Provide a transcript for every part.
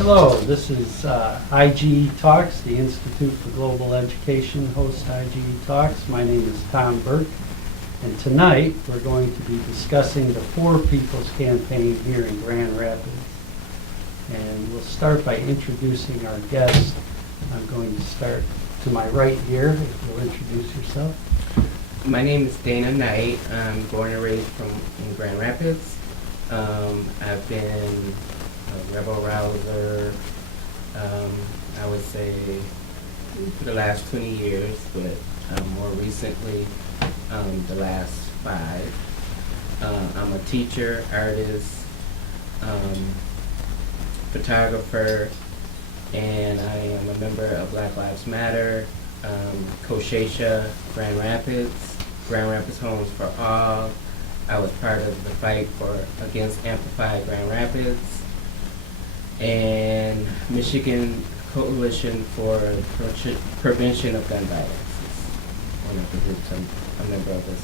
Hello, this is IGE Talks, the Institute for Global Education hosts IGE Talks. My name is Tom Burke, and tonight we're going to be discussing the Poor People's Campaign here in Grand Rapids. And we'll start by introducing our guest. I'm going to start to my right here, if you'll introduce yourself. My name is Dana Knight. I'm born and raised in Grand Rapids. I've been a rebel rouser, I would say, for the last 20 years, but more recently, the last 5. I'm a teacher, artist, photographer, and I am a member of Black Lives Matter, Koshesha, Grand Rapids Homes for All. I was part of the fight against Amplified Grand Rapids, and Michigan Coalition for Prevention of Gun Violence is one of the groups I'm a member of as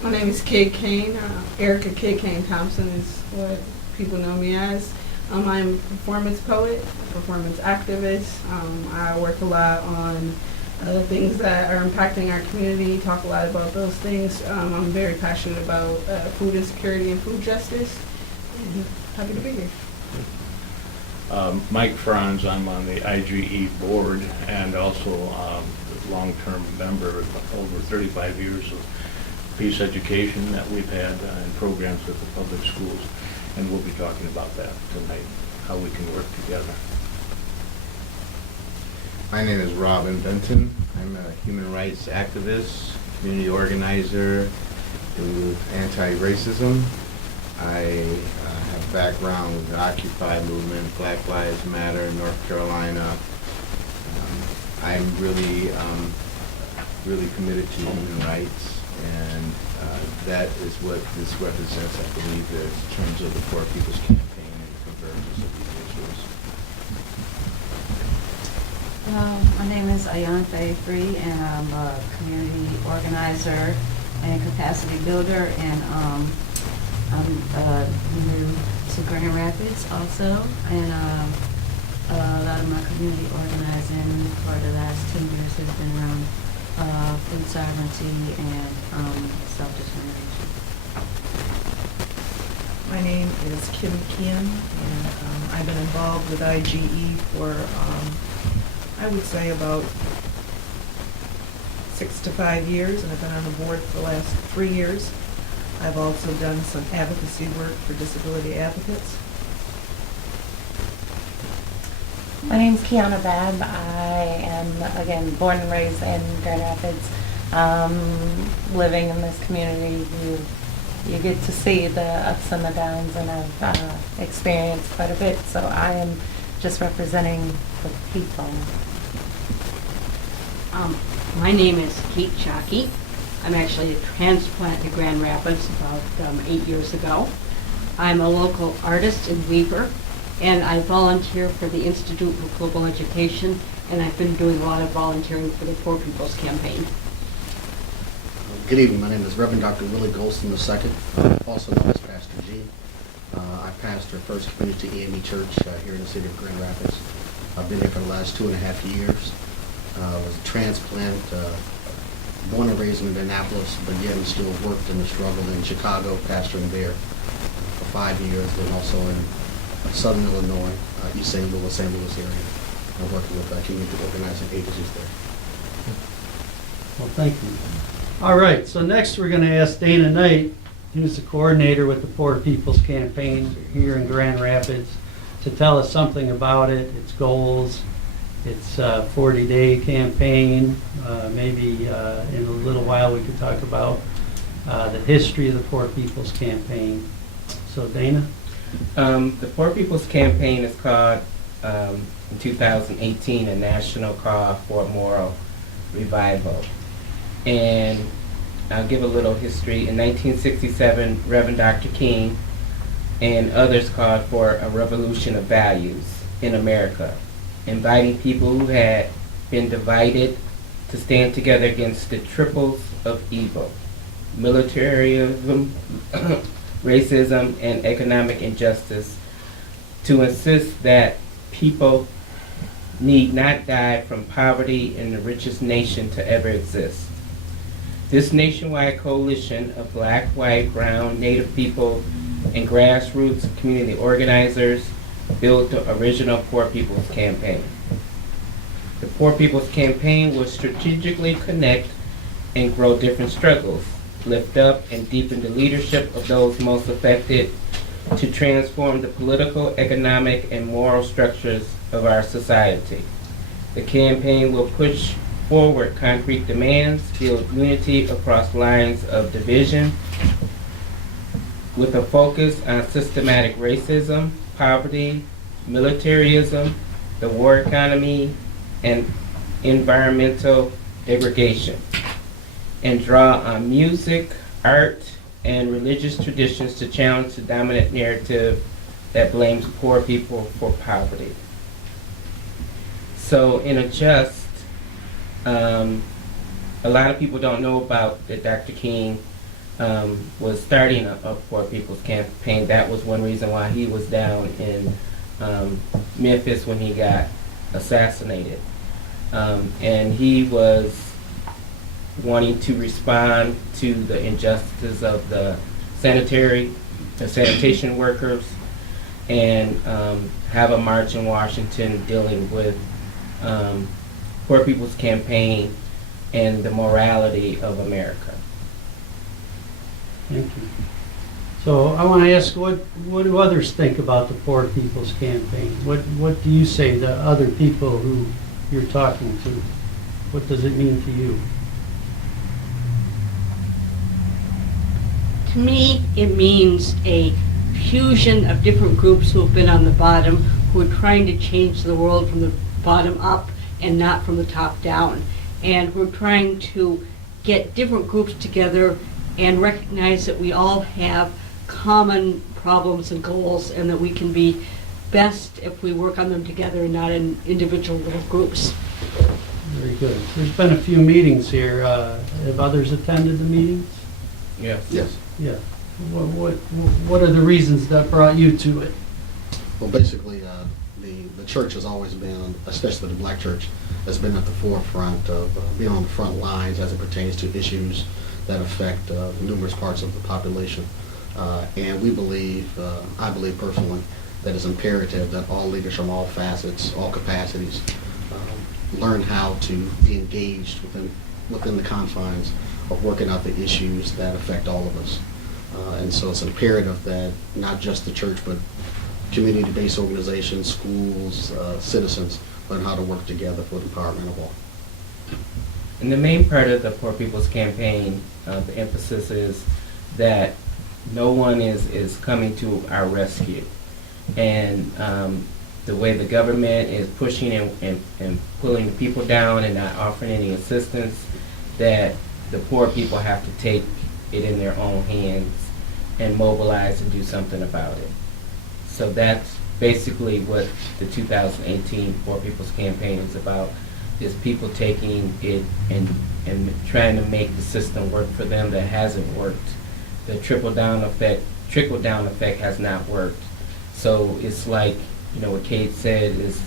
well. My name is Kane. Erica Kane Thompson is what people know me as. I'm a performance poet, performance activist. I work a lot on things that are impacting our community, talk a lot about those things. I'm very passionate about food insecurity and food justice. And happy to be here. Mike Franz, I'm on the IGE board and also a long-term member of over 35 years of peace education that we've had and programs with the public schools. And we'll be talking about that tonight, how we can work together. My name is Robin Benton. I'm a human rights activist, community organizer with anti-racism. I have background with the Occupy movement, Black Lives Matter, North Carolina. I'm really committed to human rights, and that is what this represents, I believe, in terms of the Poor People's Campaign and the convergence of these issues. My name is Ayante Free, and I'm a community organizer and capacity builder, and I'm new to Grand Rapids also, and a lot of my community organizing for the last 10 years has been around food sovereignty and self-determination. My name is Kim Kian, and I've been involved with IGE for I would say about 6 to 5 years, and I've been on the board for the last 3 years. I've also done some advocacy work for disability advocates. My name's Kiana Babb. I am, again, born and raised in Grand Rapids. Living in this community, you get to see the ups and the downs, and I've experienced quite a bit, so I am just representing the people. My name is Kate Shockey. I'm actually a transplant to Grand Rapids about 8 years ago. I'm a local artist and weaver, and I volunteer for the Institute for Global Education, and I've been doing a lot of volunteering for the Poor People's Campaign. Good evening. My name is Reverend Dr. Willie Golston II, also known as Pastor G. I pastor First Community AME Church here in the city of Grand Rapids. I've been here for the last 2.5 years. I was a transplant, born and raised in Indianapolis, but again still worked in the struggle in Chicago, pastoring there for 5 years, then also in Southern Illinois, East St. Louis area. working with community organizing agencies there. Well, thank you. All right, so next we're going to ask Dana Knight, who's the coordinator with the Poor People's Campaign here in Grand Rapids, to tell us something about it, its goals, its 40-day campaign. Maybe in a little while we could talk about the history of the Poor People's Campaign. So Dana? The Poor People's Campaign is called, in 2018, a national call for moral revival. And I'll give a little history. In 1967, Reverend Dr. King and others called for a revolution of values in America, inviting people who had been divided to stand together against the triples of evil: militarism, racism, and economic injustice, to insist that people need not die from poverty in the richest nation to ever exist. This nationwide coalition of black, white, brown, Native people, and grassroots community organizers built the original Poor People's Campaign. The Poor People's Campaign will strategically connect and grow different struggles, lift up and deepen the leadership of those most affected, to transform the political, economic, and moral structures of our society. The campaign will push forward concrete demands, build unity across lines of division, with a focus on systematic racism, poverty, militarism, the war economy, and environmental degradation, and draw on music, art, and religious traditions to challenge the dominant narrative that blames poor people for poverty. So in a just, a lot of people don't know about that Dr. King was starting a Poor People's Campaign. That was one reason why he was down in Memphis when he got assassinated. And he was wanting to respond to the injustices of the sanitation workers, and have a march in Washington dealing with Poor People's Campaign and the morality of America. Thank you. So I want to ask, what do others think about the Poor People's Campaign? What do you say to other people who you're talking to? What does it mean to you? To me, it means a fusion of different groups who have been on the bottom, who are trying to change the world from the bottom up and not from the top down. And we're trying to get different groups together and recognize that we all have common problems and goals, and that we can be best if we work on them together and not in individual little groups. Very good. There's been a few meetings here. Have others attended the meetings? Yes. Yes. Yeah. What are the reasons that brought you to it? Well, basically, the church has always been, especially the black church, has been at the forefront of being on the front lines as it pertains to issues that affect numerous parts of the population. And we believe, I believe personally, that it's imperative that all leaders from all facets, all capacities, learn how to be engaged within the confines of working out the issues that affect all of us. And so it's imperative that not just the church, but community-based organizations, schools, citizens, learn how to work together for the empowerment of all. And the main part of the Poor People's Campaign, the emphasis is that no one is coming to our rescue. And the way the government is pushing and pulling the people down and not offering any assistance, that the poor people have to take it in their own hands and mobilize and do something about it. So that's basically what the 2018 Poor People's Campaign is about, is people taking it and trying to make the system work for them that hasn't worked. The trickle-down effect has not worked. So it's like, you know, what Kate said, is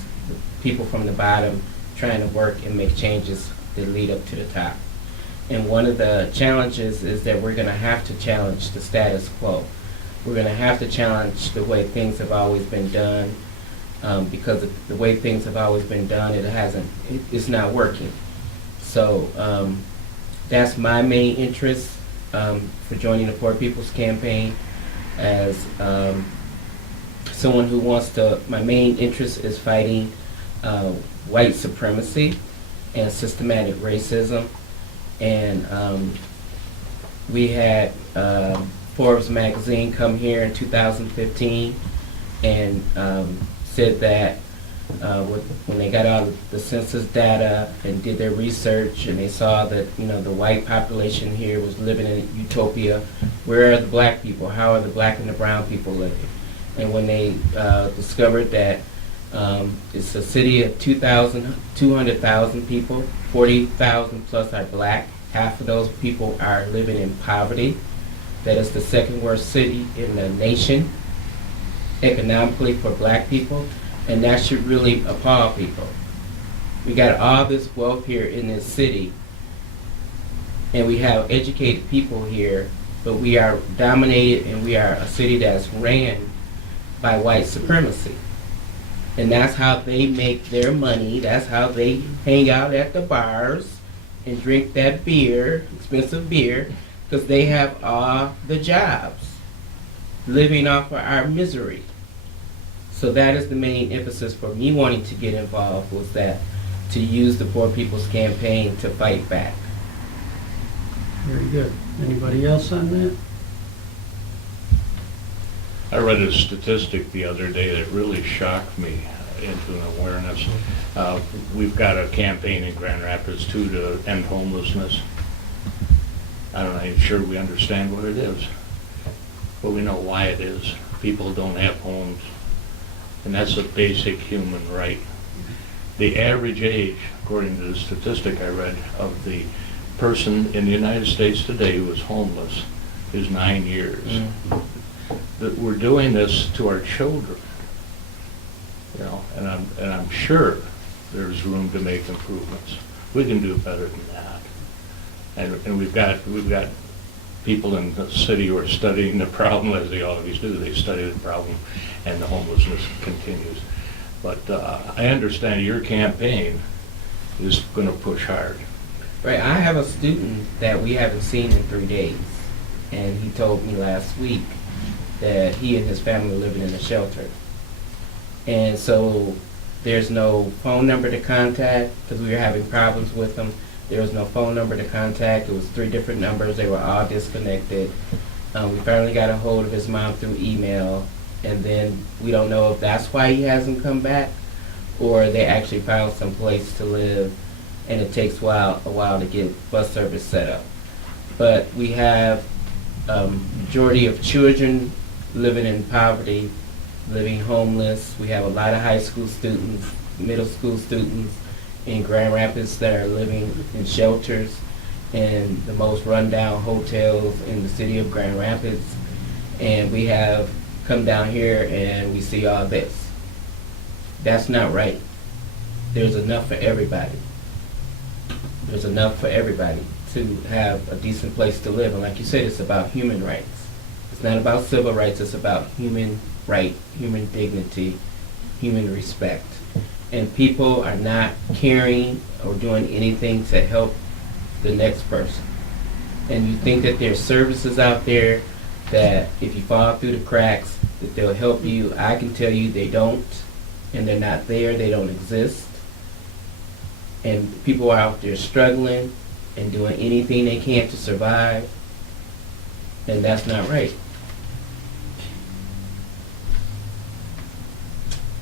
people from the bottom trying to work and make changes that lead up to the top. And one of the challenges is that we're going to have to challenge the status quo. We're going to have to challenge the way things have always been done, because of the way things have always been done, it's not working. So that's my main interest for joining the Poor People's Campaign. As someone who wants to, my main interest is fighting white supremacy and systematic racism. And we had Forbes magazine come here in 2015 and said that when they got all the census data and did their research and they saw that the white population here was living in utopia, where are the black people? How are the black and the brown people living? And when they discovered that it's a city of 200,000 people, 40,000 plus are black, half of those people are living in poverty. That is the second worst city in the nation economically for black people, and that should really appall people. We got all this wealth here in this city, and we have educated people here, but we are dominated and we are a city that's ran by white supremacy. And that's how they make their money. That's how they hang out at the bars and drink that beer, expensive beer, because they have all the jobs, living off of our misery. So that is the main emphasis for me wanting to get involved, was that to use the Poor People's Campaign to fight back. Very good. Anybody else on that? I read a statistic the other day that really shocked me into an awareness. We've got a campaign in Grand Rapids too to end homelessness. I'm not even sure we understand what it is, but we know why it is. People don't have homes, and that's a basic human right. The average age, according to the statistic I read, of the person in the United States today who is homeless is 9 years. That we're doing this to our children, and I'm sure there's room to make improvements. We can do better than that, and we've got people in the city who are studying the problem as they always do. They study the problem, and the homelessness continues. But I understand your campaign is going to push hard. Right, I have a student that we haven't seen in 3 days, and he told me last week that he and his family are living in a shelter. And so there's no phone number to contact, because we were having problems with them. There was no phone number to contact. It was 3 different numbers. They were all disconnected. We finally got a hold of his mom through email, and then we don't know if that's why he hasn't come back, or they actually found some place to live, and it takes a while to get bus service set up. But we have majority of children living in poverty, living homeless. We have a lot of high school students, middle school students in Grand Rapids that are living in shelters in the most rundown hotels in the city of Grand Rapids. And we have come down here and we see all this. That's not right. There's enough for everybody. There's enough for everybody to have a decent place to live. And like you said, it's about human rights. It's not about civil rights, it's about human right, human dignity, human respect. And people are not caring or doing anything to help the next person. And you think that there's services out there that if you fall through the cracks, that they'll help you. I can tell you they don't, and they're not there, they don't exist. And people are out there struggling and doing anything they can to survive, and that's not right.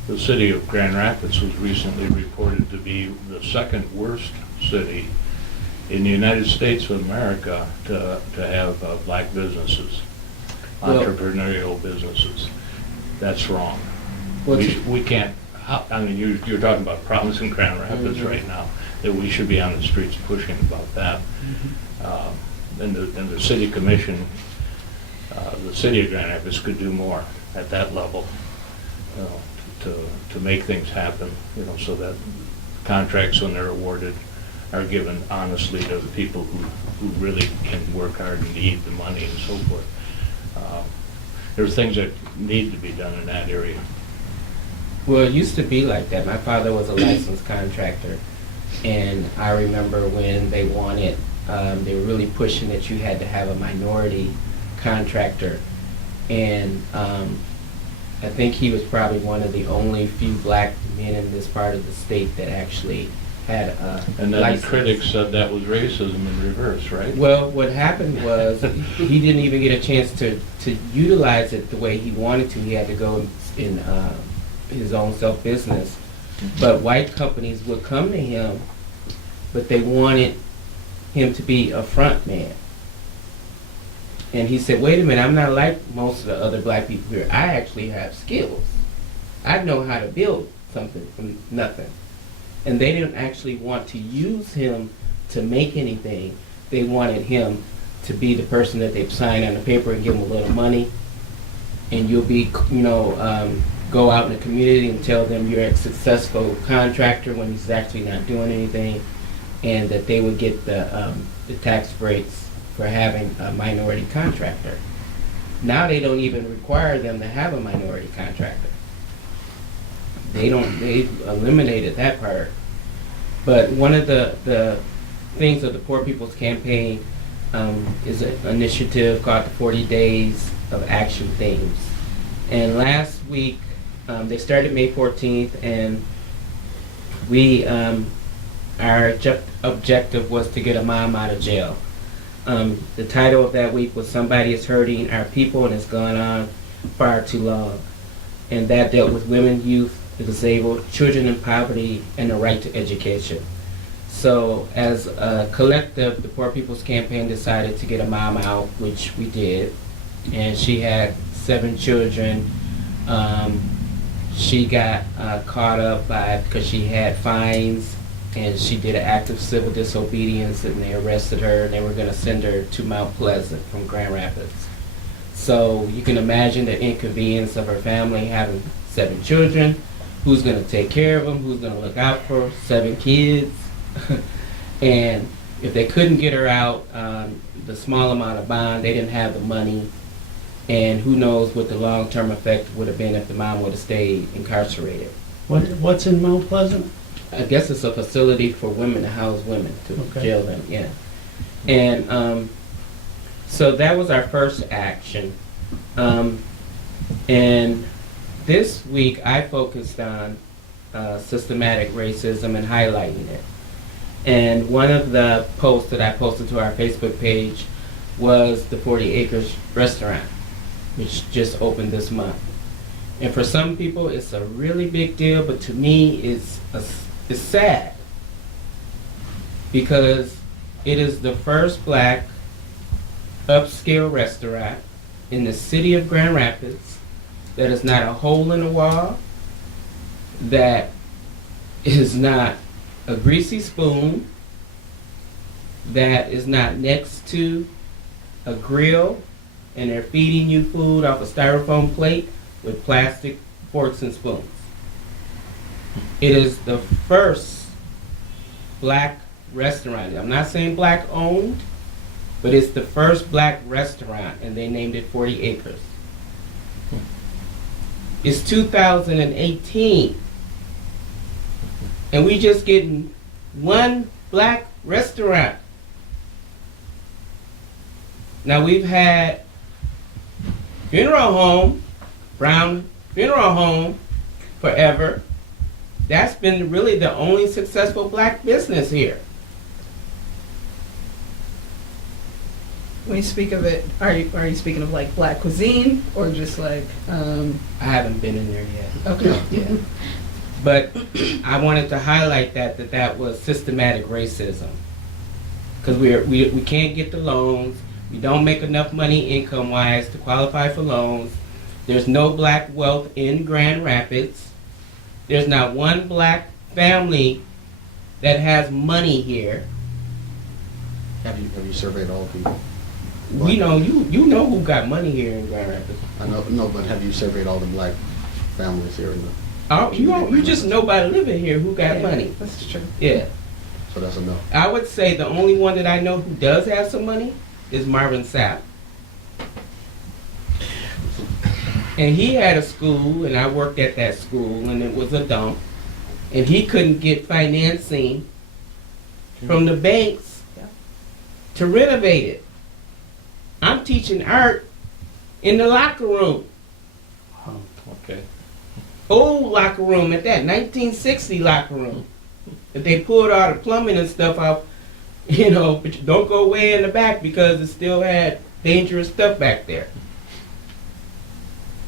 The city of Grand Rapids was recently reported to be the second worst city in the United States of America to have black businesses, entrepreneurial businesses. That's wrong. We can't, I mean, you're talking about problems in Grand Rapids right now, that we should be on the streets pushing about that. And the city commission, the city of Grand Rapids could do more at that level to make things happen, so that contracts, when they're awarded, are given honestly to the people who really can work hard and need the money and so forth. There's things that need to be done in that area. Well, it used to be like that. My father was a licensed contractor, and I remember when they wanted, they were really pushing that you had to have a minority contractor, and I think he was probably one of the only few black men in this part of the state that actually had a And then license. the critics said that was racism in reverse, right? Well, what happened was he didn't even get a chance to utilize it the way he wanted to. He had to go in his own self-business. But white companies would come to him, but they wanted him to be a front man. And he said, wait a minute, I'm not like most of the other black people here. I actually have skills. I know how to build something from nothing. And they didn't actually want to use him to make anything. They wanted him to be the person that they'd sign on the paper and give him a little money. And you'll be, go out in the community and tell them you're a successful contractor when he's actually not doing anything. And that they would get the tax breaks for having a minority contractor. Now they don't even require them to have a minority contractor. They've eliminated that part. But one of the things of the Poor People's Campaign is an initiative called the 40 Days of Action Themes. And last week, they started May 14th, and our objective was to get a mom out of jail. The title of that week was Somebody is Hurting Our People and It's Gone On Far Too Long. And that dealt with women, youth, the disabled, children in poverty, and the right to education. So as a collective, the Poor People's Campaign decided to get a mom out, which we did. And she had 7 children. She got caught up because she had fines, and she did an act of civil disobedience, and they arrested her, and they were going to send her to Mount Pleasant from Grand Rapids. So you can imagine the inconvenience of her family having 7 children. Who's going to take care of them? Who's going to look out for 7 kids? And if they couldn't get her out, the small amount of bond, they didn't have the money. And who knows what the long-term effect would have been if the mom would have stayed incarcerated. What's in Mount Pleasant? I guess it's a facility for women to house women, to jail them, yeah. And so that was our first action. And this week I focused on systematic racism and highlighting it. And one of the posts that I posted to our Facebook page was the 40 Acres restaurant, which just opened this month. And for some people it's a really big deal, but to me it's sad, because it is the first black upscale restaurant in the city of Grand Rapids that is not a hole in the wall, that is not a greasy spoon, that is not next to a grill and they're feeding you food off a styrofoam plate with plastic forks and spoons. It is the first black restaurant. I'm not saying black owned, but it's the first black restaurant, and they named it 40 Acres. It's 2018, and we just getting one black restaurant. Now we've had funeral home, Brown Funeral Home, forever. That's been really the only successful black business here. When you speak of it, are you speaking of like black cuisine or just like? I haven't been in there yet. Okay. Yeah. But I wanted to highlight that was systematic racism, because we can't get the loans. We don't make enough money income-wise to qualify for loans. There's no black wealth in Grand Rapids. There's not one black family that has money here. Have you surveyed all people? We know you know who got money here in Grand Rapids. I know, no, but have you surveyed all the black families here in the? You just know by living here who got money. That's true. Yeah. So that's a no. I would say the only one that I know who does have some money is Marvin Sapp. And he had a school, and I worked at that school, and it was a dump. And he couldn't get financing from the banks to renovate it. I'm teaching art in the locker room. Okay. Old locker room at that, 1960 locker room. That they pulled all the plumbing and stuff out, you know, but you don't go way in the back because it still had dangerous stuff back there.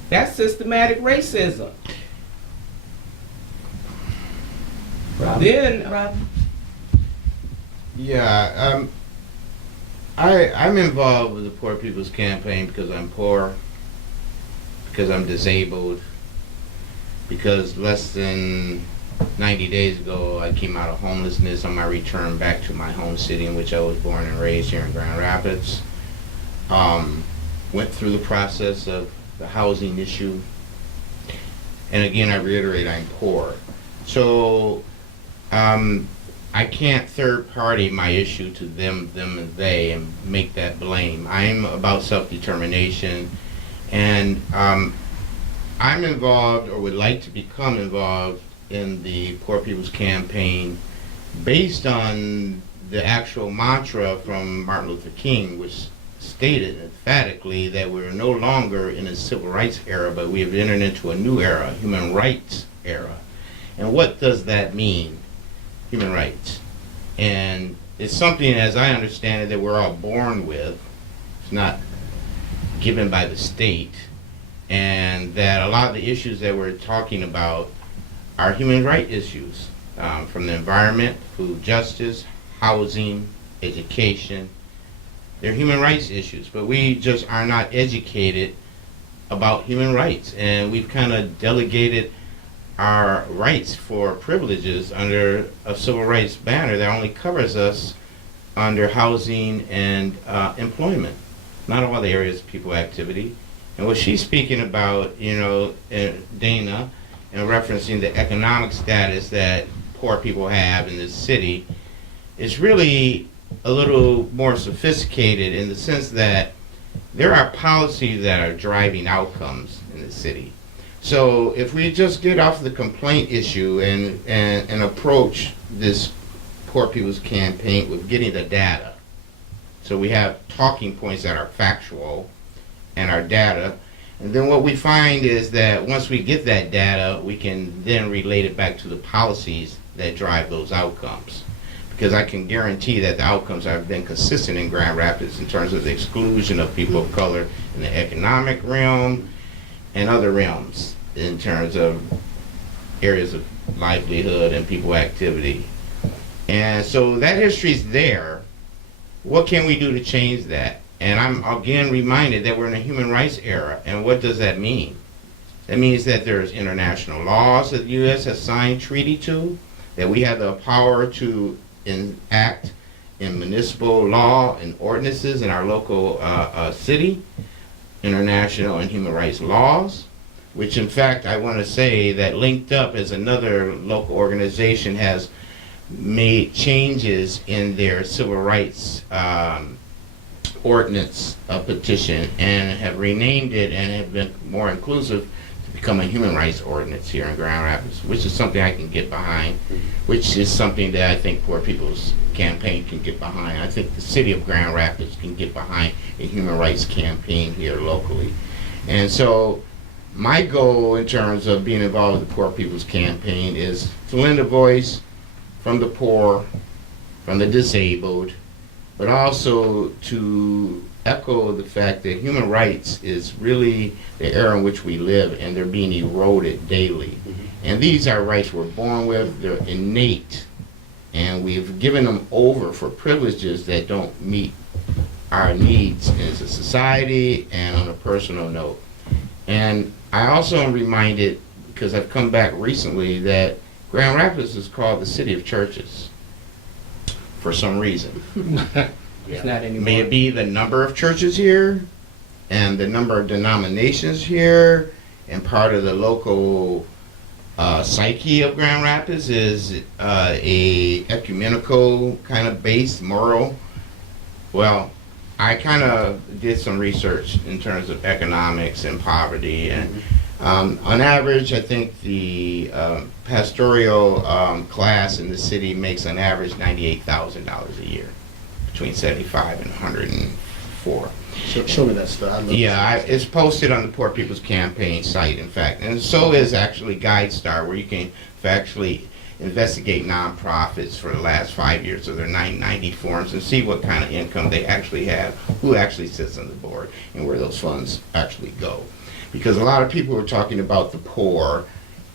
That's systematic racism. Rob? Then, Rob? Yeah, I'm involved with the Poor People's Campaign because I'm poor, because I'm disabled, because less than 90 days ago I came out of homelessness on my return back to my home city in which I was born and raised here in Grand Rapids. Went through the process of the housing issue, and again I reiterate, I'm poor. So I can't third party my issue to them and they and make that blame. I'm about self-determination, and I'm involved or would like to become involved in the Poor People's Campaign based on the actual mantra from Martin Luther King, which stated emphatically that we're no longer in a civil rights era, but we have entered into a new era, human rights era. And what does that mean, human rights? And it's something, as I understand it, that we're all born with. It's not given by the state. And that a lot of the issues that we're talking about are human rights issues, from the environment, food justice, housing, education. They're human rights issues, but we just are not educated about human rights, and we've kind of delegated our rights for privileges under a civil rights banner that only covers us under housing and employment, not all the areas of people activity. And what she's speaking about, you know, Dana, and referencing the economic status that poor people have in this city, is really a little more sophisticated in the sense that there are policies that are driving outcomes in the city. So if we just get off the complaint issue and approach this Poor People's Campaign with getting the data, so we have talking points that are factual and our data, and then what we find is that once we get that data, we can then relate it back to the policies that drive those outcomes. Because I can guarantee that the outcomes have been consistent in Grand Rapids in terms of the exclusion of people of color in the economic realm and other realms in terms of areas of livelihood and people activity. And so that history's there. What can we do to change that? And I'm again reminded that we're in a human rights era. And what does that mean? That means that there's international laws that the U.S. has signed treaty to, that we have the power to enact in municipal law and ordinances in our local city, international and human rights laws, which in fact I want to say that Linked Up as another local organization has made changes in their civil rights ordinance petition and have renamed it and have been more inclusive to become a human rights ordinance here in Grand Rapids, which is something I can get behind, which is something that I think Poor People's Campaign can get behind. I think the city of Grand Rapids can get behind a human rights campaign here locally. And so my goal in terms of being involved with the Poor People's Campaign is to lend a voice from the poor, from the disabled, but also to echo the fact that human rights is really the era in which we live, and they're being eroded daily. And these are rights we're born with, they're innate, and we've given them over for privileges that don't meet our needs as a society and on a personal note. And I also am reminded, because I've come back recently, that Grand Rapids is called the city of churches for some reason. it's not anymore. May it be the number of churches here and the number of denominations here, and part of the local psyche of Grand Rapids is a ecumenical kind of base, moral. Well, I kind of did some research in terms of economics and poverty, and on average, I think the pastoral class in the city makes on average $98,000 a year, between 75 and 104. Show me that stuff. Yeah, it's posted on the Poor People's Campaign site, in fact, and so is actually GuideStar, where you can actually investigate nonprofits for the last 5 years of their 990 forms and see what kind of income they actually have, who actually sits on the board, and where those funds actually go. Because a lot of people are talking about the poor,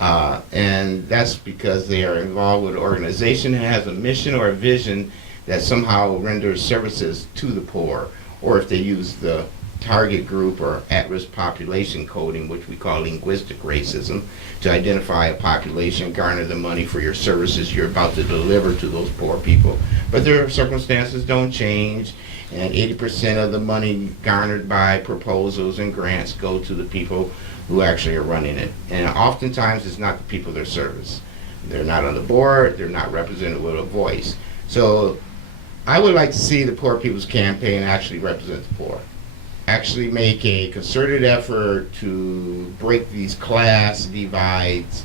and that's because they are involved with an organization that has a mission or a vision that somehow renders services to the poor, or if they use the target group or at-risk population coding, which we call linguistic racism, to identify a population, garner the money for your services you're about to deliver to those poor people. But their circumstances don't change, and 80% of the money garnered by proposals and grants go to the people who actually are running it. And oftentimes it's not the people they service. They're not on the board, they're not represented with a voice. So I would like to see the Poor People's Campaign actually represent the poor. Actually make a concerted effort to break these class divides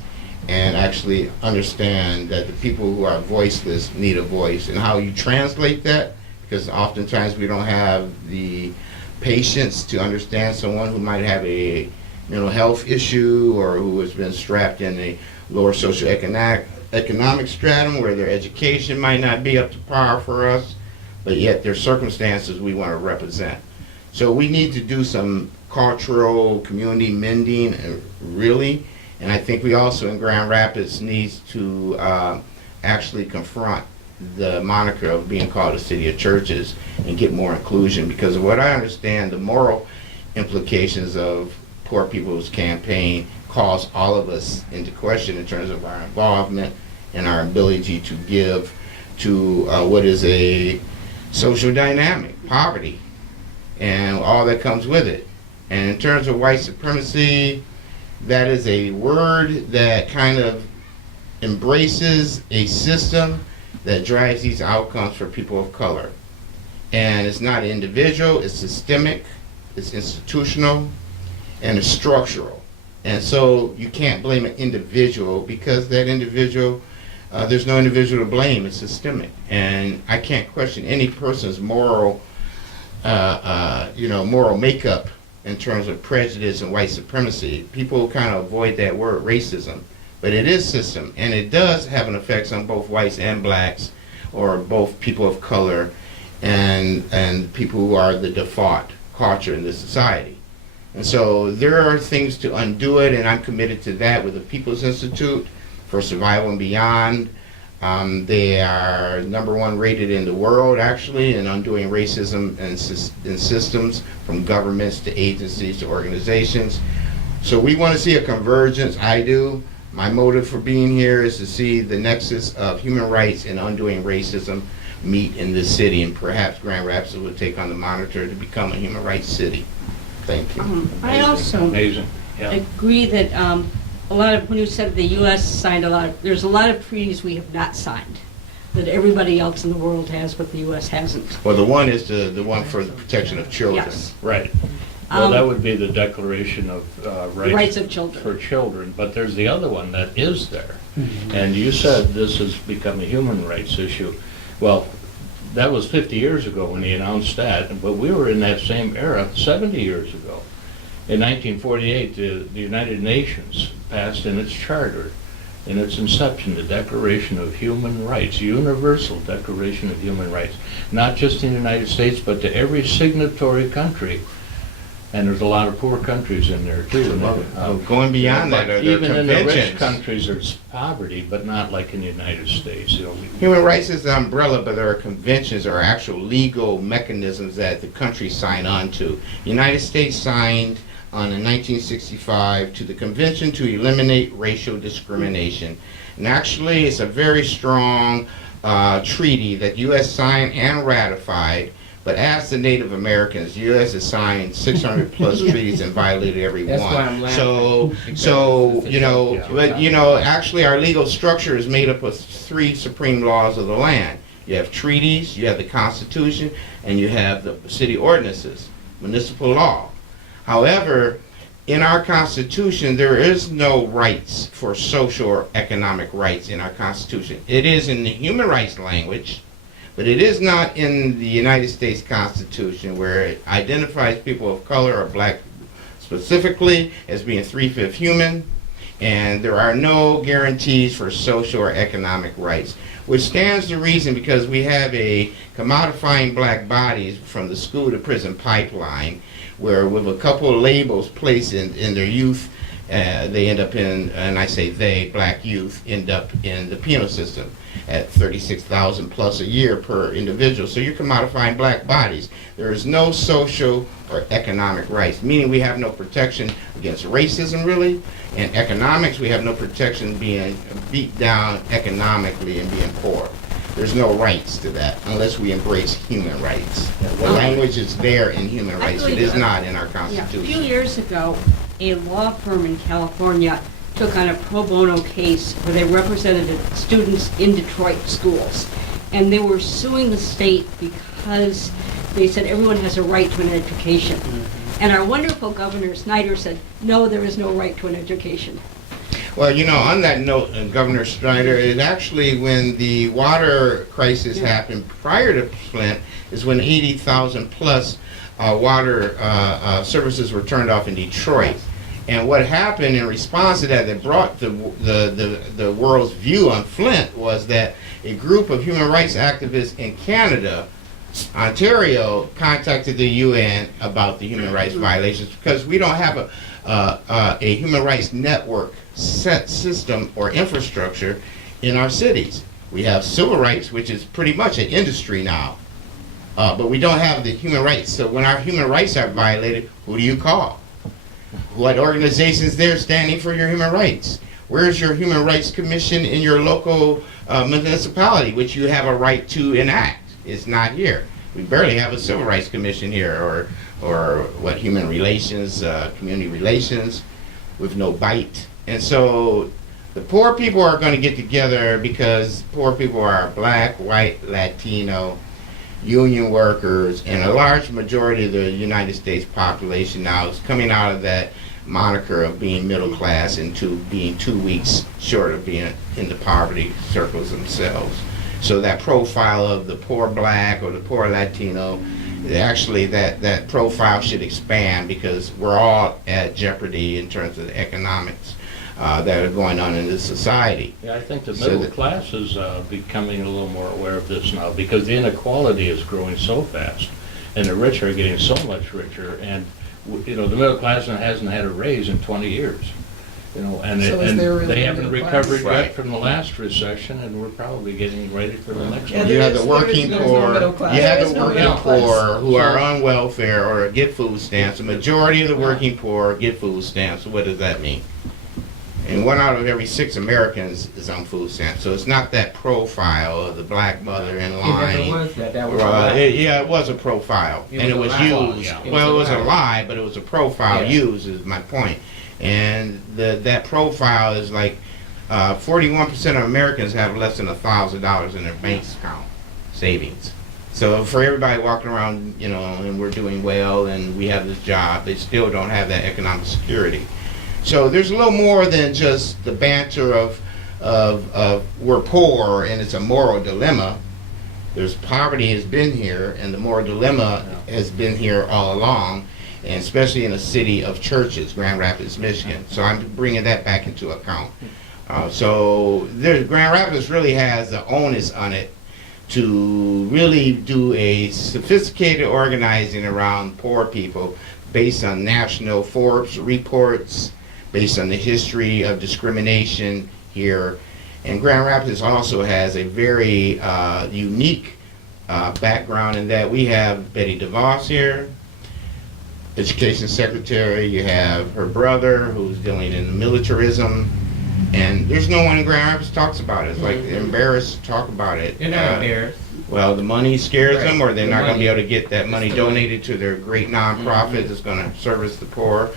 and actually understand that the people who are voiceless need a voice. And how you translate that, because oftentimes we don't have the patience to understand someone who might have a mental health issue or who has been strapped in a lower socioeconomic stratum where their education might not be up to par for us, but yet their circumstances we want to represent. So we need to do some cultural community mending, really, and I think we also in Grand Rapids needs to actually confront the moniker of being called a city of churches and get more inclusion, because of what I understand, the moral implications of Poor People's Campaign calls all of us into question in terms of our involvement and our ability to give to what is a social dynamic, poverty, and all that comes with it. And in terms of white supremacy, that is a word that kind of embraces a system that drives these outcomes for people of color. And it's not individual, it's systemic, it's institutional, and it's structural. And so you can't blame an individual, because that individual, there's no individual to blame, it's systemic. And I can't question any person's moral moral makeup in terms of prejudice and white supremacy. People kind of avoid that word, racism, but it is system, and it does have an effect on both whites and blacks, or both people of color and people who are the default culture in this society. And so there are things to undo it, and I'm committed to that with the People's Institute for Survival and Beyond. They are #1 rated in the world, actually, in undoing racism in systems, from governments to agencies to organizations. So we want to see a convergence. I do. My motive for being here is to see the nexus of human rights and undoing racism meet in this city, and perhaps Grand Rapids will take on the monitor to become a human rights city. Thank you. I also Amazing. Yeah. agree that a lot of, when you said the U.S. signed a lot, there's a lot of treaties we have not signed that everybody else in the world has, but the U.S. hasn't. Well, the one is the one for the protection of children. Yes. Right. Well, that would be the Declaration of Rights of Children. for Children, but there's the other one that is there. And you said this has become a human rights issue. Well, that was 50 years ago when he announced that, but we were in that same era 70 years ago. In 1948, the United Nations passed in its charter, in its inception, the Declaration of Human Rights, Universal Declaration of Human Rights, not just in the United States, but to every signatory country. And there's a lot of poor countries in there too. Going beyond that, are there even in the rich conventions? countries, there's poverty, but not like in the United States. Human rights is the umbrella, but there are conventions or actual legal mechanisms that the countries sign on to. The United States signed on in 1965 to the Convention to Eliminate Racial Discrimination. And actually, it's a very strong treaty that U.S. signed and ratified. But as the Native Americans, the U.S. has signed 600 plus treaties and violated every That's one. why I'm laughing. Actually our legal structure is made up of 3 supreme laws of the land. you have treaties, you have the Constitution, and you have the city ordinances, municipal law. However, in our Constitution, there is no rights for social or economic rights in our Constitution. It is in the human rights language, but it is not in the United States Constitution, where it identifies people of color or black specifically as being 3/5 human, and there are no guarantees for social or economic rights, which stands to reason because we have a commodifying black bodies from the school to prison pipeline, where with a couple of labels placed in their youth, they end up in, and I say they, black youth, end up in the penal system at $36,000 plus a year per individual. So you're commodifying black bodies. There is no social or economic rights, meaning we have no protection against racism, really. In economics, we have no protection being beat down economically and being poor. There's no rights to that unless we embrace human rights. The language is there in human rights. It is not in our Yeah, a Constitution. few years ago, a law firm in California took on a pro bono case where they represented students in Detroit schools. And they were suing the state because they said everyone has a right to an education. And our wonderful Governor Snyder said, no, there is no right to an education. Well, you know, on that note, Governor Snyder, it actually, when the water crisis happened prior to Flint, is when 80,000 plus water services were turned off in Detroit. And what happened in response to that, that brought the world's view on Flint, was that a group of human rights activists in Canada, Ontario, contacted the UN about the human rights violations, because we don't have a human rights network set system or infrastructure in our cities. We have civil rights, which is pretty much an industry now, but we don't have the human rights. So when our human rights are violated, who do you call? What organizations there standing for your human rights? Where's your human rights commission in your local municipality, which you have a right to enact? It's not here. We barely have a civil rights commission here, or what, human relations, community relations, with no bite. And so the poor people are going to get together, because poor people are black, white, Latino, union workers, and a large majority of the United States population now is coming out of that moniker of being middle class and to being 2 weeks short of being in the poverty circles themselves. So that profile of the poor black or the poor Latino, actually that profile should expand, because we're all at jeopardy in terms of the economics that are going on in this society. Yeah, I think the So middle that- class is becoming a little more aware of this now, because the inequality is growing so fast, and the rich are getting so much richer, and you know, the middle class hasn't had a raise in 20 years. You know, and So is there really they a haven't middle recovered class? yet from the last recession, and we're probably getting ready for the next Yeah, one. You there have is- the working there's no poor, middle class. you have There the is no working middle class. poor who are on welfare or get food stamps. The majority of the working poor get food stamps. So what does that mean? And 1 out of every 6 Americans is on food stamps. So it's not that profile of the black mother in It never line. was that. That was a lie. Yeah, it was a profile, It and it was was a lie. used. Yeah. Well, it was a lie. lie, but it was a profile Yeah. used, is my point. And that profile is like 41% of Americans have less than $1,000 in their bank account savings. So for everybody walking around, you know, and we're doing well and we have this job, they still don't have that economic security. So there's a little more than just the banter of we're poor and it's a moral dilemma. There's poverty has been here, and the moral dilemma has been here all along, and especially in a city of churches, Grand Rapids, Michigan. So I'm bringing that back into account. So Grand Rapids really has the onus on it to really do a sophisticated organizing around poor people based on national Forbes reports, based on the history of discrimination here. And Grand Rapids also has a very unique background in that we have Betty DeVos here, Education Secretary. You have her brother, who's dealing in militarism. And there's no one in Grand Rapids talks about it. It's like they're embarrassed to talk about it. They're not embarrassed. Well, the money scares Right. them, or they're The not going to be money. able to get that money It's the money. donated to their great nonprofit that's going to service the poor.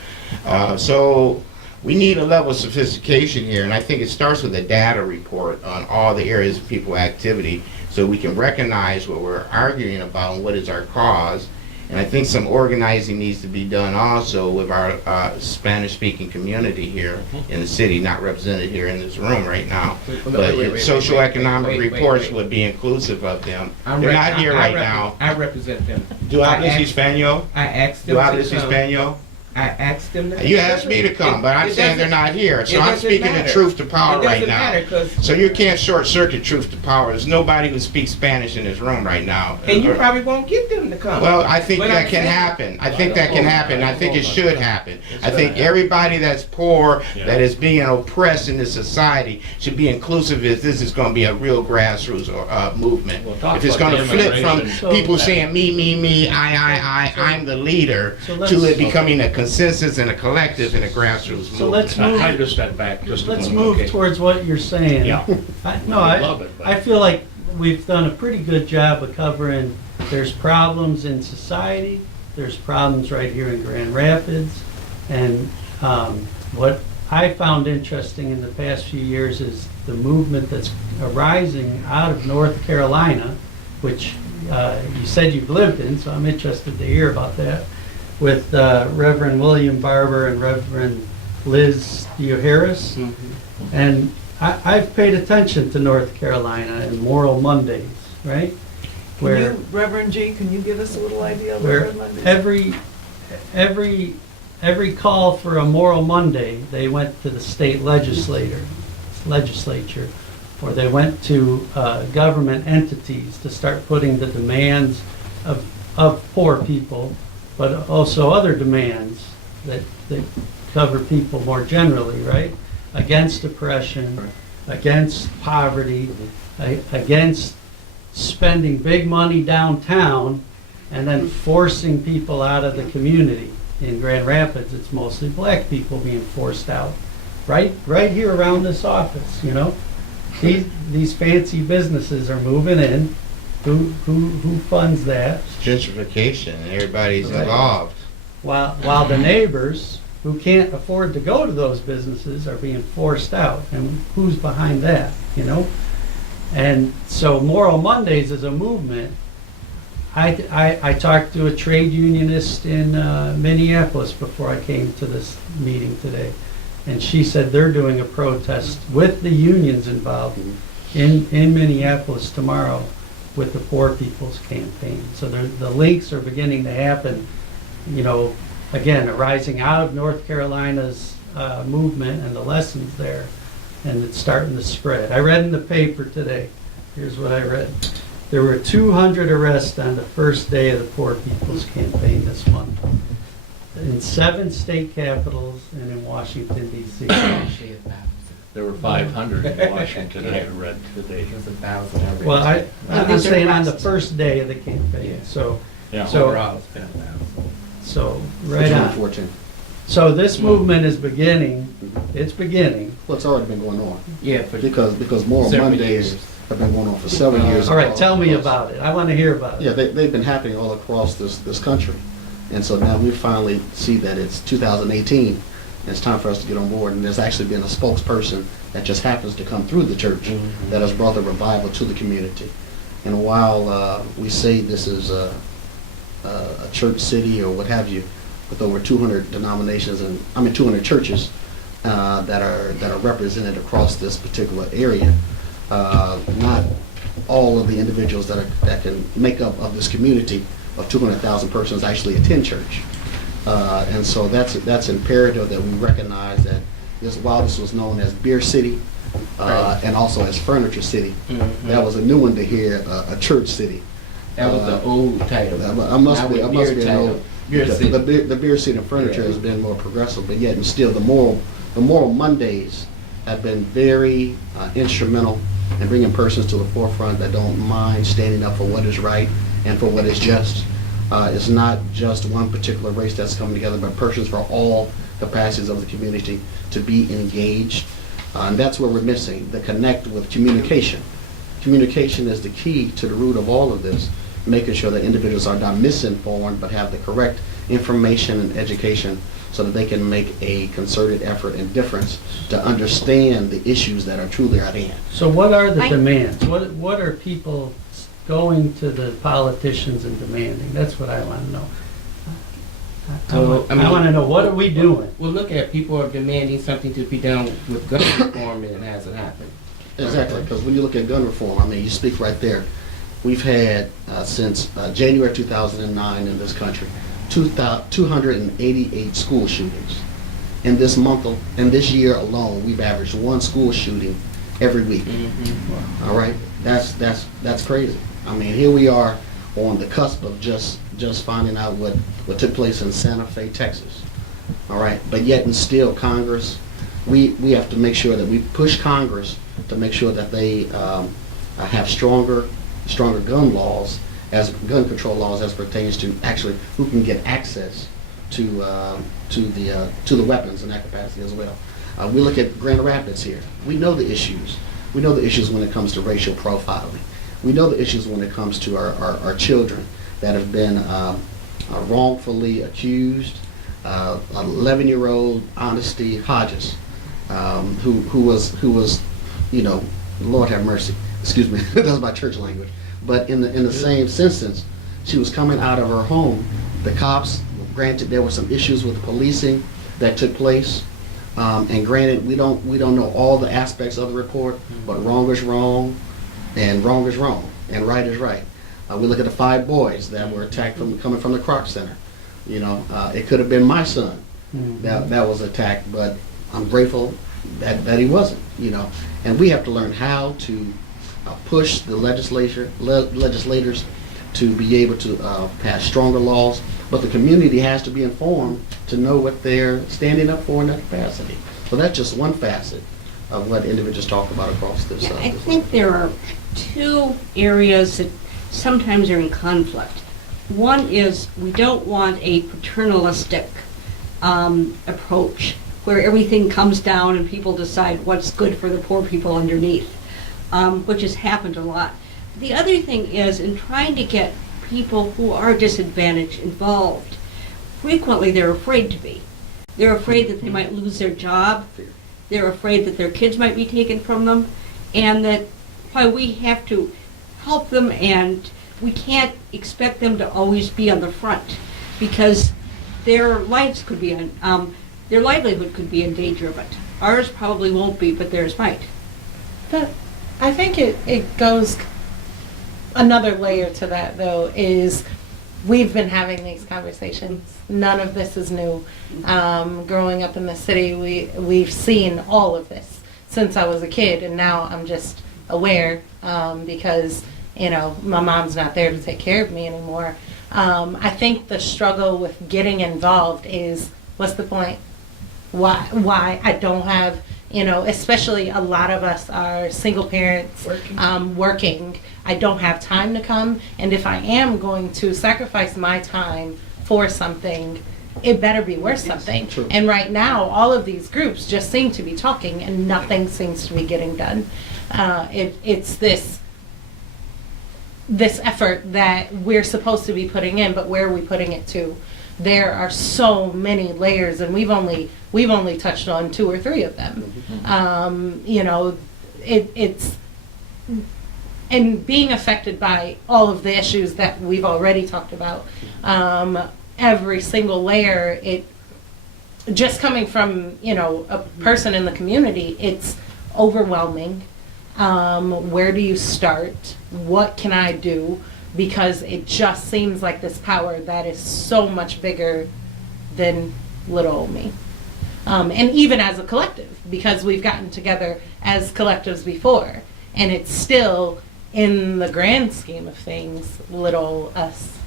So we need a level of sophistication here, and I think it starts with a data report on all the areas of people activity, so so we can recognize what we're arguing about and what is our cause. And I think some organizing needs to be done also with our Spanish-speaking community here in the city, not represented here in this room right now. But socioeconomic reports would be inclusive of them. They're not here right now. I represent them. Do hablas español? I asked them Do to hablas come. español? I asked them to You asked me to come, but I'm saying they're not here. So I'm speaking the truth to power right now. So you can't short circuit truth to power. There's nobody who speaks Spanish in this room right now. And you probably won't get them to come. Well, I think But that I'm can saying- happen. I think that can happen. I think it should happen. I think everybody that's poor, that is being oppressed in this society, should be inclusive if this is going to be a real grassroots movement. Well, talk If it's about going to flip from immigration. people saying me, I'm the leader, So to let's- it becoming a consensus and a collective and a grassroots So movement. let's move. I just step back just a Let's moment, move okay? towards what you're saying. Yeah. I love it, but- I feel like we've done a pretty good job of covering, there's problems in society, there's problems right here in Grand Rapids, and what I found interesting in the past few years is the movement that's arising out of North Carolina, which you said you've lived in, so I'm interested to hear about that, with Reverend William Barber and Reverend Liz Harris. And I've paid attention to North Carolina and Moral Mondays, right? Can you, Reverend G, can you give us a little idea of Where what Monday is? every call for a Moral Monday, they went to the state legislature, or they went to government entities to start putting the demands of poor people, but also other demands that cover people more generally, right? Against oppression, against poverty, against spending big money downtown and then forcing people out of the community. In Grand Rapids, it's mostly black people being forced out. Right here around this office, you know? These fancy businesses are moving in. Who funds that? Gentrification, and everybody's Right. involved. While the neighbors who can't afford to go to those businesses are being forced out. And who's behind that, you know? And so Moral Mondays is a movement. I talked to a trade unionist in Minneapolis before I came to this meeting today. And she said they're doing a protest with the unions involved in Minneapolis tomorrow with the Poor People's Campaign. So the links are beginning to happen, you know, again, arising out of North Carolina's movement and the lessons there, and it's starting to spread. I read in the paper today, here's what I read. There were 200 arrests on the first day of the Poor People's Campaign this month, in 7 state capitals and in Washington, D.C. There were 500 in Washington, I read today. It was 1,000 every. Well, I'm These just are saying on the arrests. first day of the campaign, Yeah. so, Yeah. So- Overall, it's been 1,000. so, right on. 14. So this movement is beginning, it's beginning. Well, it's already been going on, Yeah, for because Moral several Mondays years. have been going on for several years. All right, tell me about it. I want to hear about Yeah, it. they've been happening all across this country. And so now we finally see that it's 2018, and it's time for us to get on board. And there's actually been a spokesperson that just happens to come through the church that has brought the revival to the community. And while we say this is a church city or what have you, with over 200 denominations and 200 churches that are represented across this particular area, not all of the individuals that can make up of this community of 200,000 persons actually attend church. And so that's imperative that we recognize that while this was known as Beer City and also as Furniture City, that was a new one to hear, a church city. That was the old title. I must Now be with an beer title. old. Beer City. The Beer City and Furniture Yeah. has been more progressive, but yet and still the Moral Mondays have been very instrumental in bringing persons to the forefront that don't mind standing up for what is right and for what is just. It's not just one particular race that's coming together, but persons from all capacities of the community to be engaged. And that's where we're missing, the connect with communication. Communication is the key to the root of all of this, making sure that individuals are not misinformed but have the correct information and education so that they can make a concerted effort and difference to understand the issues that are truly at hand. So what are the I- demands? What are people going to the politicians and demanding? That's what I want to know. I want to know, what are we doing? Well, look at, people are demanding something to be done with gun reform, and it hasn't happened. Exactly, because when you look at gun reform, I mean, you speak right there. We've had, since January 2009 in this country, 288 school shootings. In this year alone, we've averaged one school shooting every week. All right, that's crazy. I mean, here we are on the cusp of just finding out what took place in Santa Fe, Texas. All right, but yet and still, Congress, we have to make sure that we push Congress to make sure that they have stronger gun laws, as gun control laws, as pertains to actually who can get access to the weapons in that capacity as well. We look at Grand Rapids here. We know the issues. We know the issues when it comes to racial profiling. We know the issues when it comes to our children that have been wrongfully accused. 11-year-old Honesty Hodges, who was, you know, Lord have mercy. Excuse me, that's my church language. But in the same instance, she was coming out of her home. The cops, granted, there were some issues with policing that took place, and granted, we don't know all the aspects of the report, but wrong is wrong, and wrong is wrong, and right is right. We look at the 5 boys that were attacked coming from the Croc Center. You know, it could have been my son that was attacked, but I'm grateful that he wasn't. You know, and we have to learn how to push the legislators to be able to pass stronger laws, but the community has to be informed to know what they're standing up for in that capacity. So that's just one facet of what individuals talk about across this. Yeah, I think there are 2 areas that sometimes are in conflict. One is, we don't want a paternalistic approach where everything comes down and people decide what's good for the poor people underneath, which has happened a lot. The other thing is, in trying to get people who are disadvantaged involved, frequently they're afraid to be. They're afraid that they might lose their job. They're afraid that their kids might be taken from them, and that why we have to help them, and we can't expect them to always be on the front, because their lives could be their livelihood could be in danger of it. Ours probably won't be, but theirs might. But I think it goes, another layer to that though is we've been having these conversations. None of this is new. Growing up in the city, we've seen all of this since I was a kid, and now I'm just aware because, you know, my mom's not there to take care of me anymore. I think the struggle with getting involved is, what's the point? Why I don't have, you know, especially a lot of us are single parents, working. I don't have time to come, and if I am going to sacrifice my time for something, it better be worth something. True. And right now, all of these groups just seem to be talking, and nothing seems to be getting done. It's this effort that we're supposed to be putting in, but where are we putting it to? There are so many layers, and we've only touched on 2 or 3 of them. You know, it's and being affected by all of the issues that we've already talked about. Every single layer, it just coming from, you know, a person in the community, it's overwhelming. Where do you start? What can I do? Because it just seems like this power that is so much bigger than little old me. And even as a collective, because we've gotten together as collectives before, and it's still, in the grand scheme of things, little us.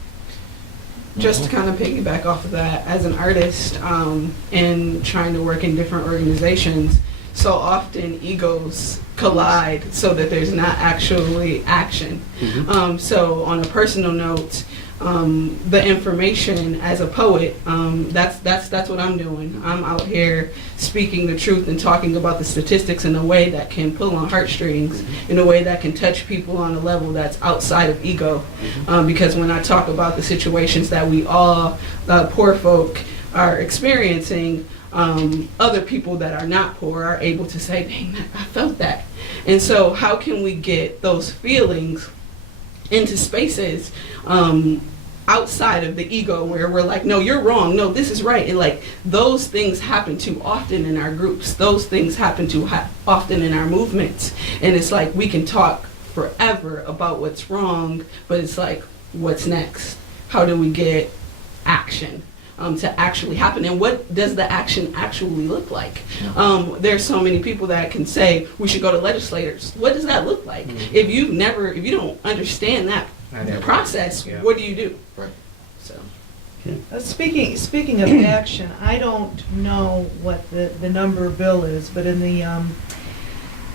Just to kind of piggyback off of that, as an artist and trying to work in different organizations, so often egos collide so that there's not actually action. So on a personal note, the information as a poet, that's what I'm doing. I'm out here speaking the truth and talking about the statistics in a way that can pull on heartstrings, in a way that can touch people on a level that's outside of ego. Because when I talk about the situations that we all, poor folk, are experiencing, other people that are not poor are able to say, dang, I felt that. And so how can we get those feelings into spaces outside of the ego where we're like, no, you're wrong, no, this is right. And like, those things happen too often in our groups. Those things happen too often in our movements. And it's like, we can talk forever about what's wrong, but it's like, what's next? How do we get action to actually happen? And what does the action actually look like? There's so many people that can say we should go to legislators. What does that look like? If you don't understand that process, what do you do? Right. So Speaking of action, I don't know what the number bill is, but in the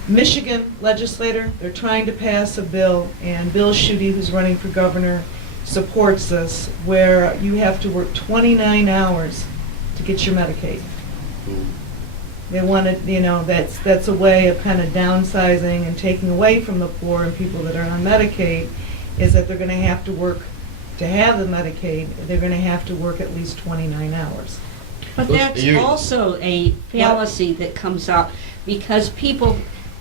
Michigan legislature, they're trying to pass a bill, and Bill Schuette, who's running for governor, supports this, where you have to work 29 hours to get your Medicaid. They want it, that's a way of kind of downsizing and taking away from the poor and people that are on Medicaid, is that they're going to have to work to have the Medicaid, they're going to have to work at least 29 hours. But that's also a fallacy that comes out because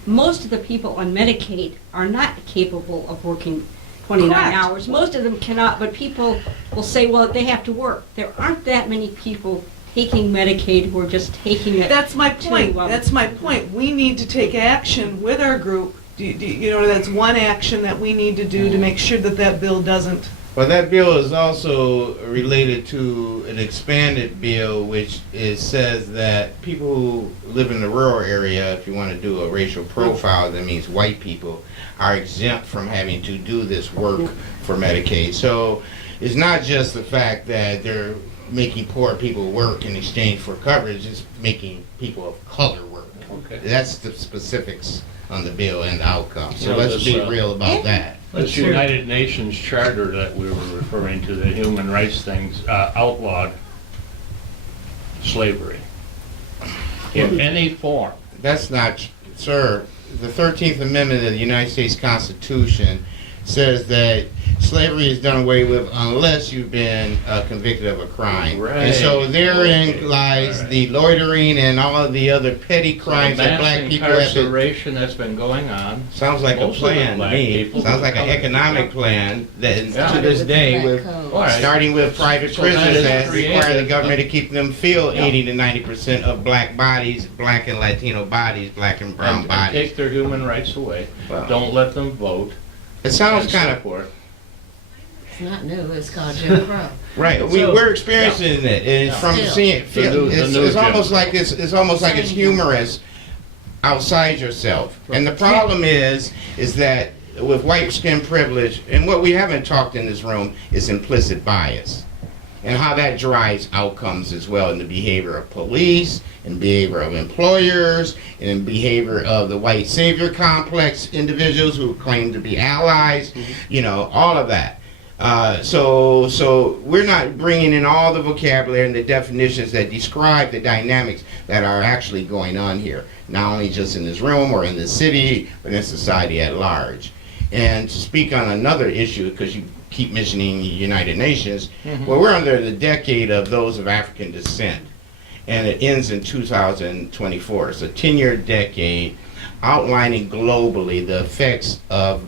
most of the people on Medicaid are not capable of working 29 Correct. hours. Most of them cannot, but people will say, well, they have to work. There aren't that many people taking Medicaid who are just taking it. That's my point. That's my point. We need to take action with our group. That's one action that we need to do to make sure that that bill doesn't. Well, that bill is also related to an expanded bill, which says that people who live in the rural area, if you want to do a racial profile, that means white people, are exempt from having to do this work for Medicaid. So it's not just the fact that they're making poor people work in exchange for coverage, it's making people of color work. Okay. That's the specifics on the bill and the outcome. So You know, let's this, be real about that. This United Nations Charter that we were referring to, the human rights things, outlawed slavery in any form. That's not, sir. The 13th Amendment of the United States Constitution says that slavery is done away with unless you've been convicted of a crime. Right. And so therein Okay. lies Right. the loitering and all of the other petty crimes that black people have to... Incarceration that's been going on. Sounds like a Most of the plan to black me. people Sounds like an become- economic plan that is Yeah. to this day with... All right. Starting with private So that prisons is that require the created- government to keep them fill Yeah. 80 to 90% of black bodies, black and Latino bodies, black and brown and bodies. take their human rights away. Well, Don't let them vote. it sounds and kind so of forth. It's not new, it's called Jim Crow. right. So- We're experiencing it, and it's Yeah. from Still. seeing. The new It's Jim almost Crow. like it's almost like it's humorous outside yourself. And the problem is that with white skin privilege, and what we haven't talked in this room is implicit bias, and how that drives outcomes as well in the behavior of police, in behavior of employers, and in behavior of the white savior complex individuals who claim to be allies, all of that. So we're not bringing in all the vocabulary and the definitions that describe the dynamics that are actually going on here, not only just in this room or in this city, but in society at large. And to speak on another issue, because you keep mentioning the United Nations, well, we're under the decade of those of African descent, and it ends in 2024. It's a 10-year decade outlining globally the effects of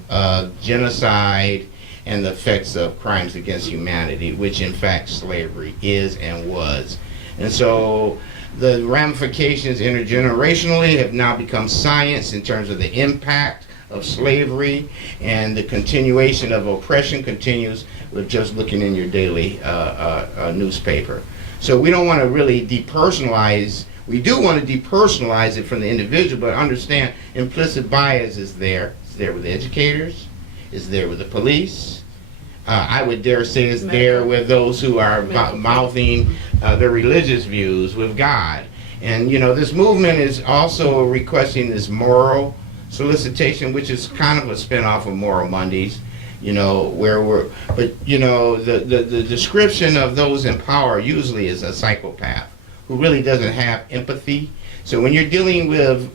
genocide and the effects of crimes against humanity, which in fact slavery is and was. And so the ramifications intergenerationally have now become science in terms of the impact of slavery, and the continuation of oppression continues with just looking in your daily newspaper. So we don't want to really depersonalize. We do want to depersonalize it from the individual, but understand implicit bias is there. It's there with educators. It's there with the police. I would dare say it's there with those who are mouthing their religious views with God. And, this movement is also requesting this moral solicitation, which is kind of a spinoff of Moral Mondays, the description of those in power usually is a psychopath who really doesn't have empathy. So when you're dealing with,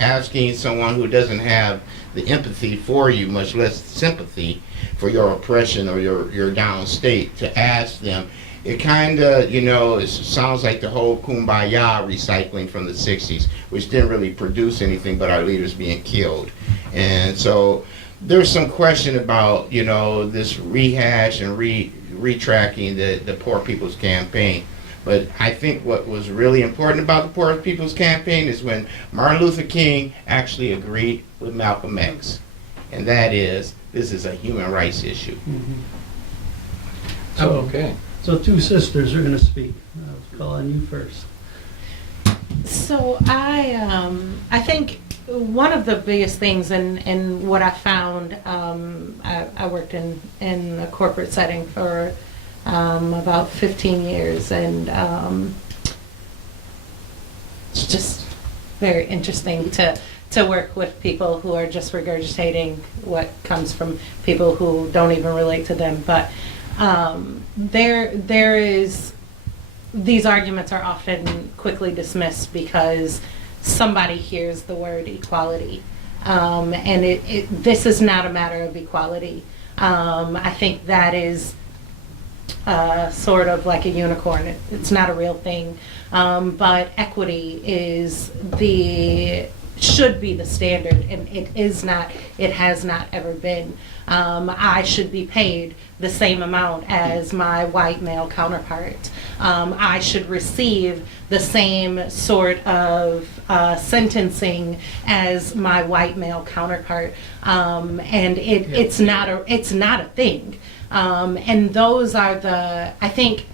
asking someone who doesn't have the empathy for you, much less sympathy for your oppression or your down state, to ask them, it kind of, it sounds like the whole kumbaya recycling from the 60s, which didn't really produce anything but our leaders being killed. And so there's some question about, this rehash and retracking the Poor People's Campaign. But I think what was really important about the Poor People's Campaign is when Martin Luther King actually agreed with Malcolm X. And that is, this is a human rights issue. So, Okay. So two sisters are going to speak. I'll call on you first. So I think one of the biggest things and what I found, I worked in a corporate setting for about 15 years, and it's just very interesting to work with people who are just regurgitating what comes from people who don't even relate to them. But there is, these arguments are often quickly dismissed because somebody hears the word equality, and this is not a matter of equality. I think that is sort of like a unicorn. It's not a real thing, but equity should be the standard, and it is not. It has not ever been. I should be paid the same amount as my white male counterpart. I should receive the same sort of sentencing as my white male counterpart, and it's not a thing. And those are I think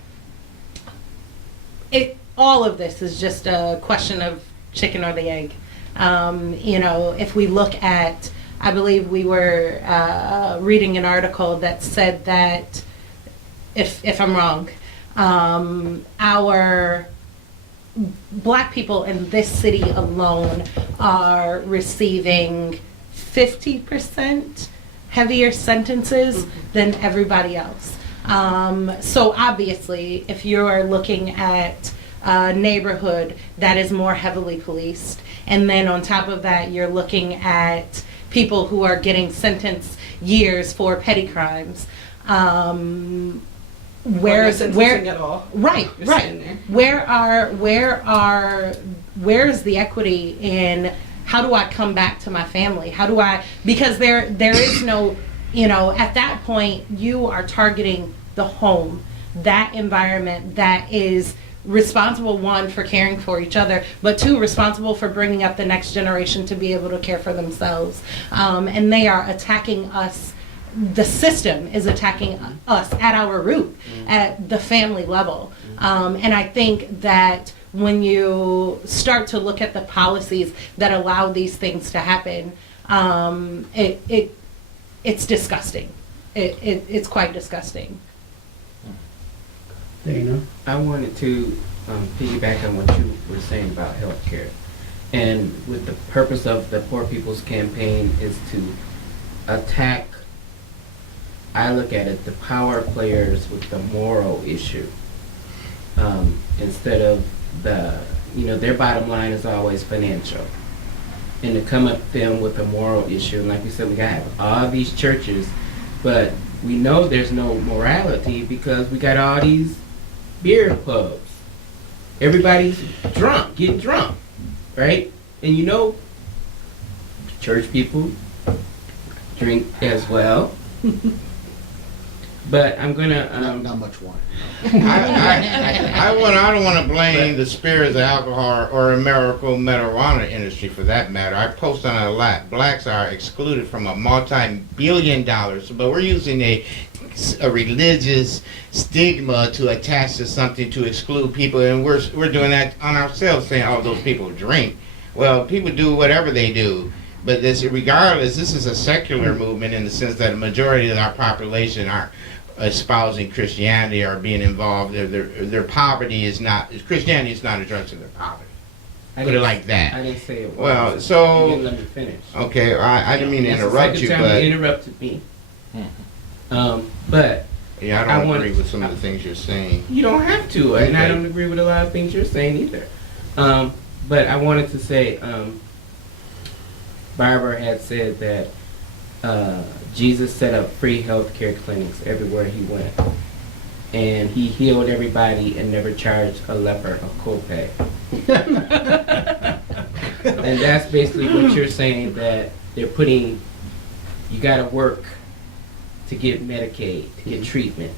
all of this is just a question of chicken or the egg. If we look at, I believe we were reading an article that said that, if I'm wrong, our black people in this city alone are receiving 50% heavier sentences than everybody else. So obviously, if you're looking at a neighborhood that is more heavily policed, and then on top of that, you're looking at people who are getting sentenced years for petty crimes. Where's at all. Right. Where's the equity in how do I come back to my family? Because there is no, at that point you are targeting the home, that environment that is responsible, one, for caring for each other, but two, responsible for bringing up the next generation to be able to care for themselves. And they are attacking us. The system is attacking us at our root, at the family level. And I think that when you start to look at the policies that allow these things to happen, it's disgusting. It's quite disgusting. Dana? I wanted to piggyback on what you were saying about healthcare. And with the purpose of the Poor People's Campaign is to attack, I look at it, the power players with the moral issue. Instead of their bottom line is always financial. And to come at them with a moral issue, and like we said, we got all these churches, but we know there's no morality because we got all these beer clubs. Everybody's drunk, getting drunk, right? And church people drink as well. But I'm gonna Not much wine. I don't want to blame the spirits of alcohol or American marijuana industry for that matter. I post on it a lot. Blacks are excluded from a multi-billion dollars, but we're using a religious stigma to attach to something to exclude people, and we're doing that on ourselves, saying, "Oh, those people drink." Well, people do whatever they do, but regardless, this is a secular movement in the sense that a majority of our population espousing Christianity or being involved. Their poverty is not, Christianity is not addressing their poverty. I Put it didn't- like that. I didn't say it was. Well, You so, didn't let me finish. okay, I didn't mean to That's the interrupt you, second time but you interrupted me. Hmm. But yeah, I I don't want- agree with some of the things you're saying. you don't have to, and I Okay. don't agree with a lot of things you're saying either. But I wanted to say, Barbara had said that Jesus set up free healthcare clinics everywhere he went. And he healed everybody and never charged a leper a copay. And that's basically what you're saying, that they're putting, you gotta work to get Medicaid, to get treatment.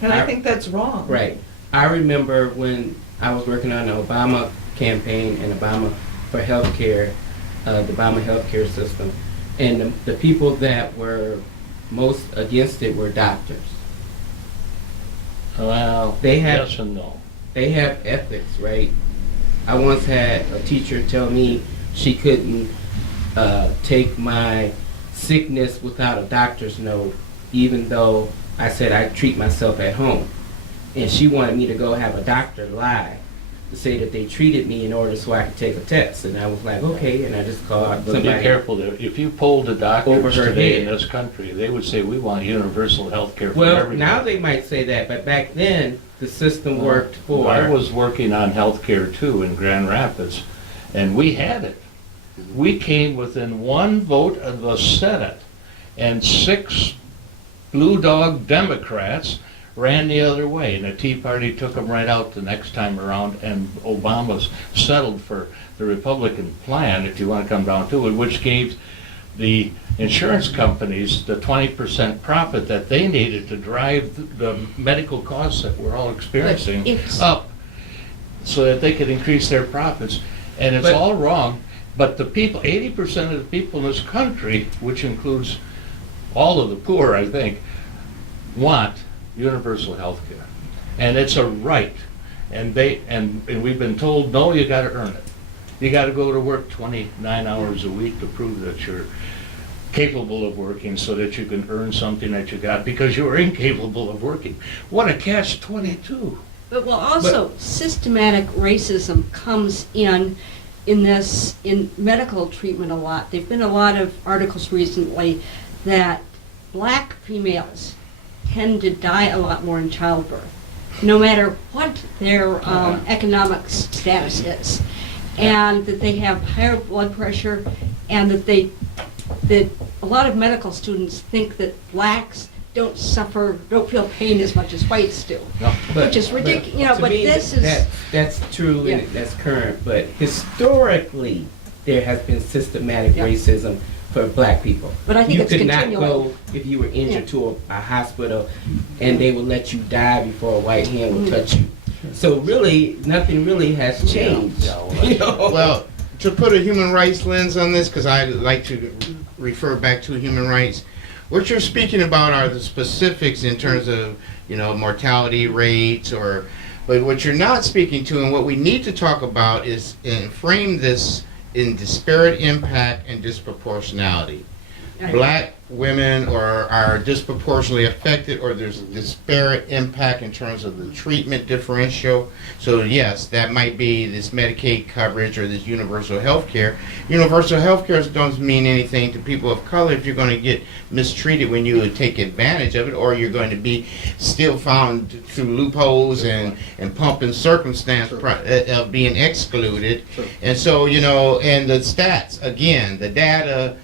And I think that's wrong. Right. I remember when I was working on the Obama campaign and Obama for healthcare, the Obama healthcare system, and the people that were most against it were doctors. Well, They have- yes and no. They have ethics, right? I once had a teacher tell me she couldn't take my sickness without a doctor's note, even though I said I treat myself at home. And she wanted me to go have a doctor lie to say that they treated me in order so I could take a test. And I was like, okay, and I just called But be somebody. careful, there. If you polled the Over doctors her today in head. this country, they would say, we want universal health care for Well, everybody. now they might say that, but back then, the system worked for... I was working on health care too in Grand Rapids, and we had it. We came within one vote of the Senate, and 6 Blue Dog Democrats ran the other way, and the Tea Party took them right out the next time around, and Obama's settled for the Republican plan, if you want to come down to it, which gave the insurance companies the 20% profit that they needed to drive the medical costs that we're all experiencing it's- up, so that they could increase their profits. And it's But- all wrong, but the people, 80% of the people in this country, which includes all of the poor, I think, want universal health care. And it's a right. And we've been told, no, you gotta earn it. You gotta go to work 29 hours a week to prove that you're capable of working so that you can earn something that you got because you were incapable of working. What a catch-22. But well, also systematic racism comes in medical treatment a lot. There've been a lot of articles recently that black females tend to die a lot more in childbirth, no matter what their economic status is, and that they have higher blood pressure, and that a lot of medical students think that blacks don't feel pain as much as whites do. No. But- Which is ridiculous, you know, to but me, this is- That's true Yeah. and that's current, but historically, there has been systematic Yeah. racism for black people. But I think it's You could not continuing. go, if you were injured to a hospital, and they would let you die before a white hand would touch you. So really, nothing really has changed. Yeah, well, You know? Well, to put a human rights lens on this, because I like to refer back to human rights, what you're speaking about are the specifics in terms of, mortality rates, but what you're not speaking to and what we need to talk about is and frame this in disparate impact and disproportionality. Black women are disproportionately affected, or there's disparate impact in terms of the treatment differential. So yes, that might be this Medicaid coverage or this universal health care. Universal health care doesn't mean anything to people of color if you're going to get mistreated when you take advantage of it, or you're going to be still found through loopholes and pumping circumstance of being excluded. Sure. And so, and the stats, again, the data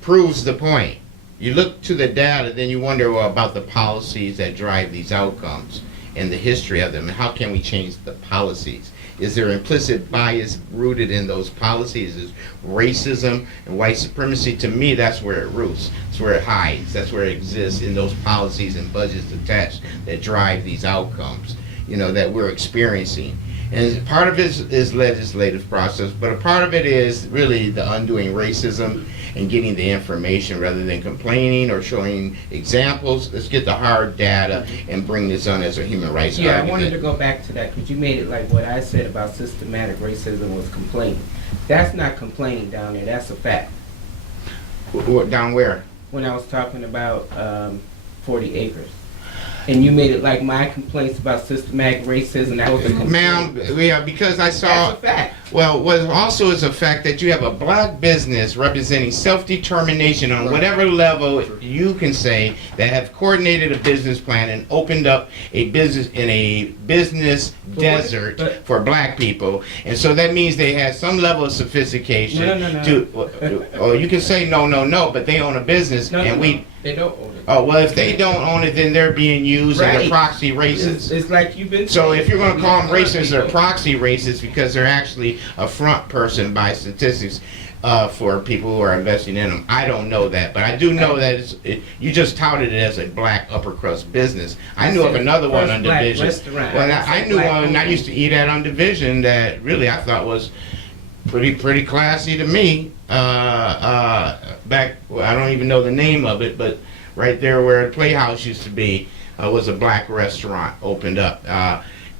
proves the point. You look to the data, then you wonder about the policies that drive these outcomes and the history of them, and how can we change the policies? Is there implicit bias rooted in those policies? Is racism and white supremacy? To me, that's where it roots. That's where it hides. That's where it exists, in those policies and budgets attached that drive these outcomes, that we're experiencing. And part of it is legislative process, but a part of it is really the undoing racism and getting the information rather than complaining or showing examples. Let's get the hard data and bring this on as a human rights Yeah, I argument. wanted to go back to that, because you made it like what I said about systematic racism was complaining. That's not complaining down there, that's a fact. Down where? When I was talking about 40 acres. And you made it like my complaints about systematic racism, that was a complaint. Ma'am, yeah, because I saw. That's a fact. Well, what also is a fact that you have a black business representing self-determination on whatever level you can say that have coordinated a business plan and opened up a business in a business desert but- for black people, and so that means they have some level of sophistication. No. Or you can say no, but they own a business, No, and we. They don't own it. Oh well, if they don't own it, then they're being used as a Right. proxy racist. It's like you've been So saying. if you're going to call them racist, they're People. proxy racist because they're actually a front person by statistics for people who are investing in them. I don't know that, but I do know that you just touted it as a black upper crust business. I knew of another one First on black Division. restaurant. Well, I I said knew black one, and I food. used to eat at on Division that really I thought was pretty classy to me. Back, well, I don't even know the name of it, but right there where the Playhouse used to be was a black restaurant opened up.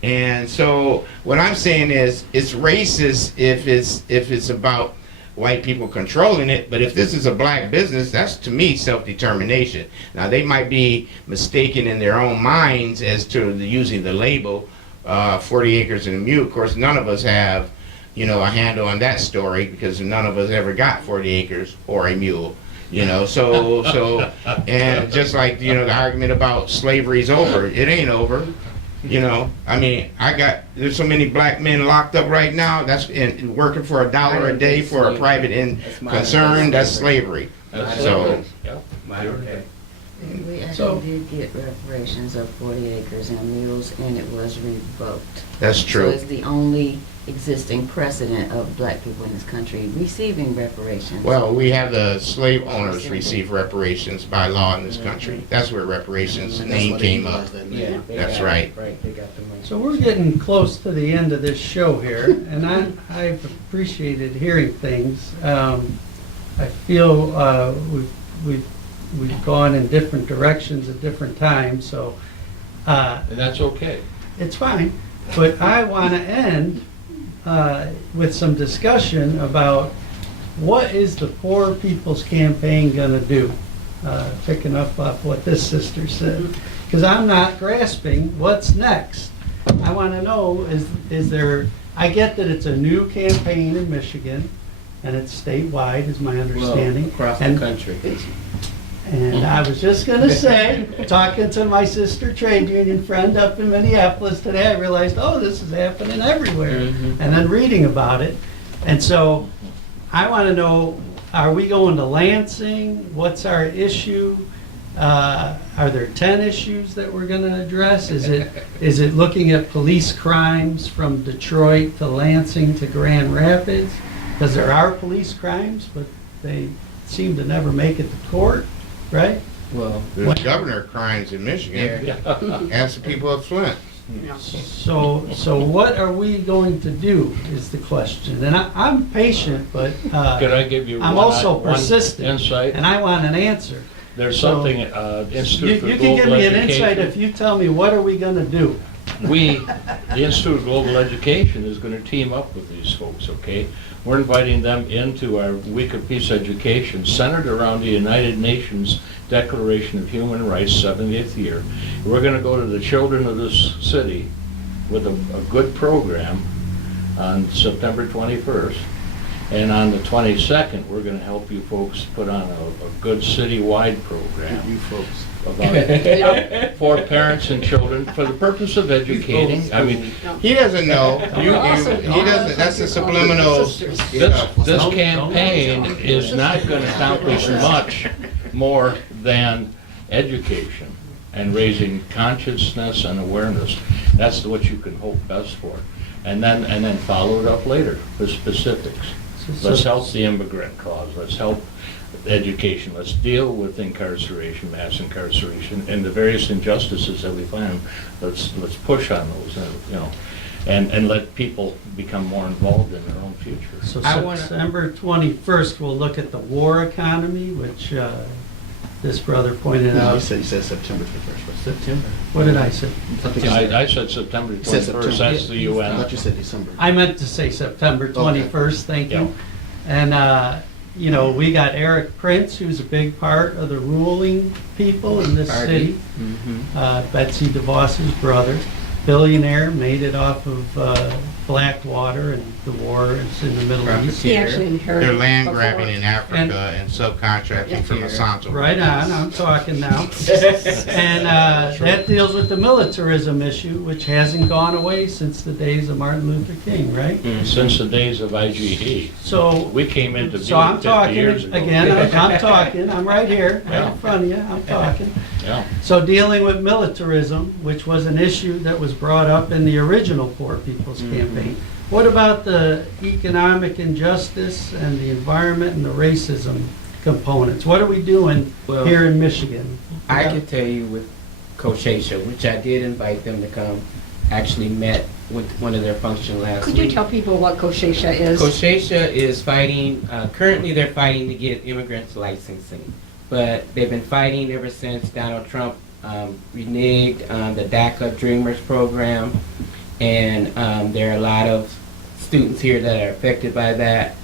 And so what I'm saying is it's racist if it's about white people controlling it, but if this is a black business, that's to me self-determination. Now they might be mistaken in their own minds as to using the label 40 acres and a mule. Of course, none of us have, a handle on that story because none of us ever got 40 acres or a mule. So and just like the argument about slavery's over, it ain't over. I mean, there's so many black men locked up right now. That's working for $1 a day for a private concern. That's slavery. So, Modern day. We So- actually did get reparations of 40 acres and mules, and it was revoked. that's So true. it's the only existing precedent of black people in this country receiving reparations. Well, we have the slave owners receive reparations by law in this country. That's where reparations That's name why they came up. utilized that name. Yeah, they That's got it. right. Right, they got the money. So we're getting close to the end of this show here, and I've appreciated hearing things. I feel we've gone in different directions at different times, so And that's okay. it's fine. But I want to end with some discussion about what is the Poor People's Campaign going to do? Picking up off what this sister said, because I'm not grasping what's next. I want to know, is there, I get that it's a new campaign in Michigan, and it's statewide, is my understanding. Well, across the And- country. And I was just gonna say, talking to my sister trade union friend up in Minneapolis today, I realized, oh, this is happening everywhere. Mhm. And then reading about it. And so I wanna know, are we going to Lansing? What's our issue? Are there 10 issues that we're gonna address? Is it looking at police crimes from Detroit to Lansing to Grand Rapids? Because there are police crimes, but they seem to never make it to court. Right? Well, There's governor crimes in Michigan. there. Ask the people of Flint. So what are we going to do is the question. And I'm patient, but Could I give you I'm one also one persistent, insight? and I want an answer. There's so something, You Institute for you can give Global me an insight Education. if you tell me what are we going to do. The Institute of Global Education is going to team up with these folks, okay? We're inviting them into our Week of Peace Education centered around the United Nations Declaration of Human Rights, 70th year. We're going to go to the children of this city with a good program on September 21st. And on the 22nd, we're going to help you folks put on a good citywide program. You folks. About for parents and children for the purpose of educating. I mean, He doesn't know. He doesn't. That's a subliminal. this campaign is not going to accomplish much more than education and raising consciousness and awareness. That's what you can hope best for, and then follow it up later with specifics. Let's help the immigrant cause. Let's help education. Let's deal with incarceration, mass incarceration, and the various injustices that we find. Let's push on those, and let people become more involved in their own future. So I wanna- September 21st, we'll look at the war economy, which this brother pointed No, out. you said September 21st. September. What did I say? I said September You said 21st. September. That's the I UN. thought you said December. I meant to say September 21st, thank Yeah. you. And you know, we got Eric Prince, who's a big part of the ruling people in this city. Betsy DeVos's brother, billionaire, made it off of Blackwater and the war is in the Middle East. He actually inherited. They're land before. grabbing in Africa and subcontracting from Monsanto. Right on, I'm talking now. And that deals with the militarism issue, which hasn't gone away since the days of Martin Luther King, right? Since the days of IGE. So, We came into so I'm being 50 years talking, ago. again, I'm talking, I'm right here, right Yeah. in front of you, I'm talking. Yeah. So dealing with militarism, which was an issue that was brought up in the original Poor People's Campaign. What about the economic injustice and the environment and the racism components? What are we doing Well, here in Michigan? I can tell you with Koshesha, which I did invite them to come, actually met with one of their functions last Could week. you tell people what Koshesha is? Koshesha is fighting, currently they're fighting to get immigrants licensing. But they've been fighting ever since Donald Trump reneged the DACA Dreamers program. And there are a lot of students here that are affected by that.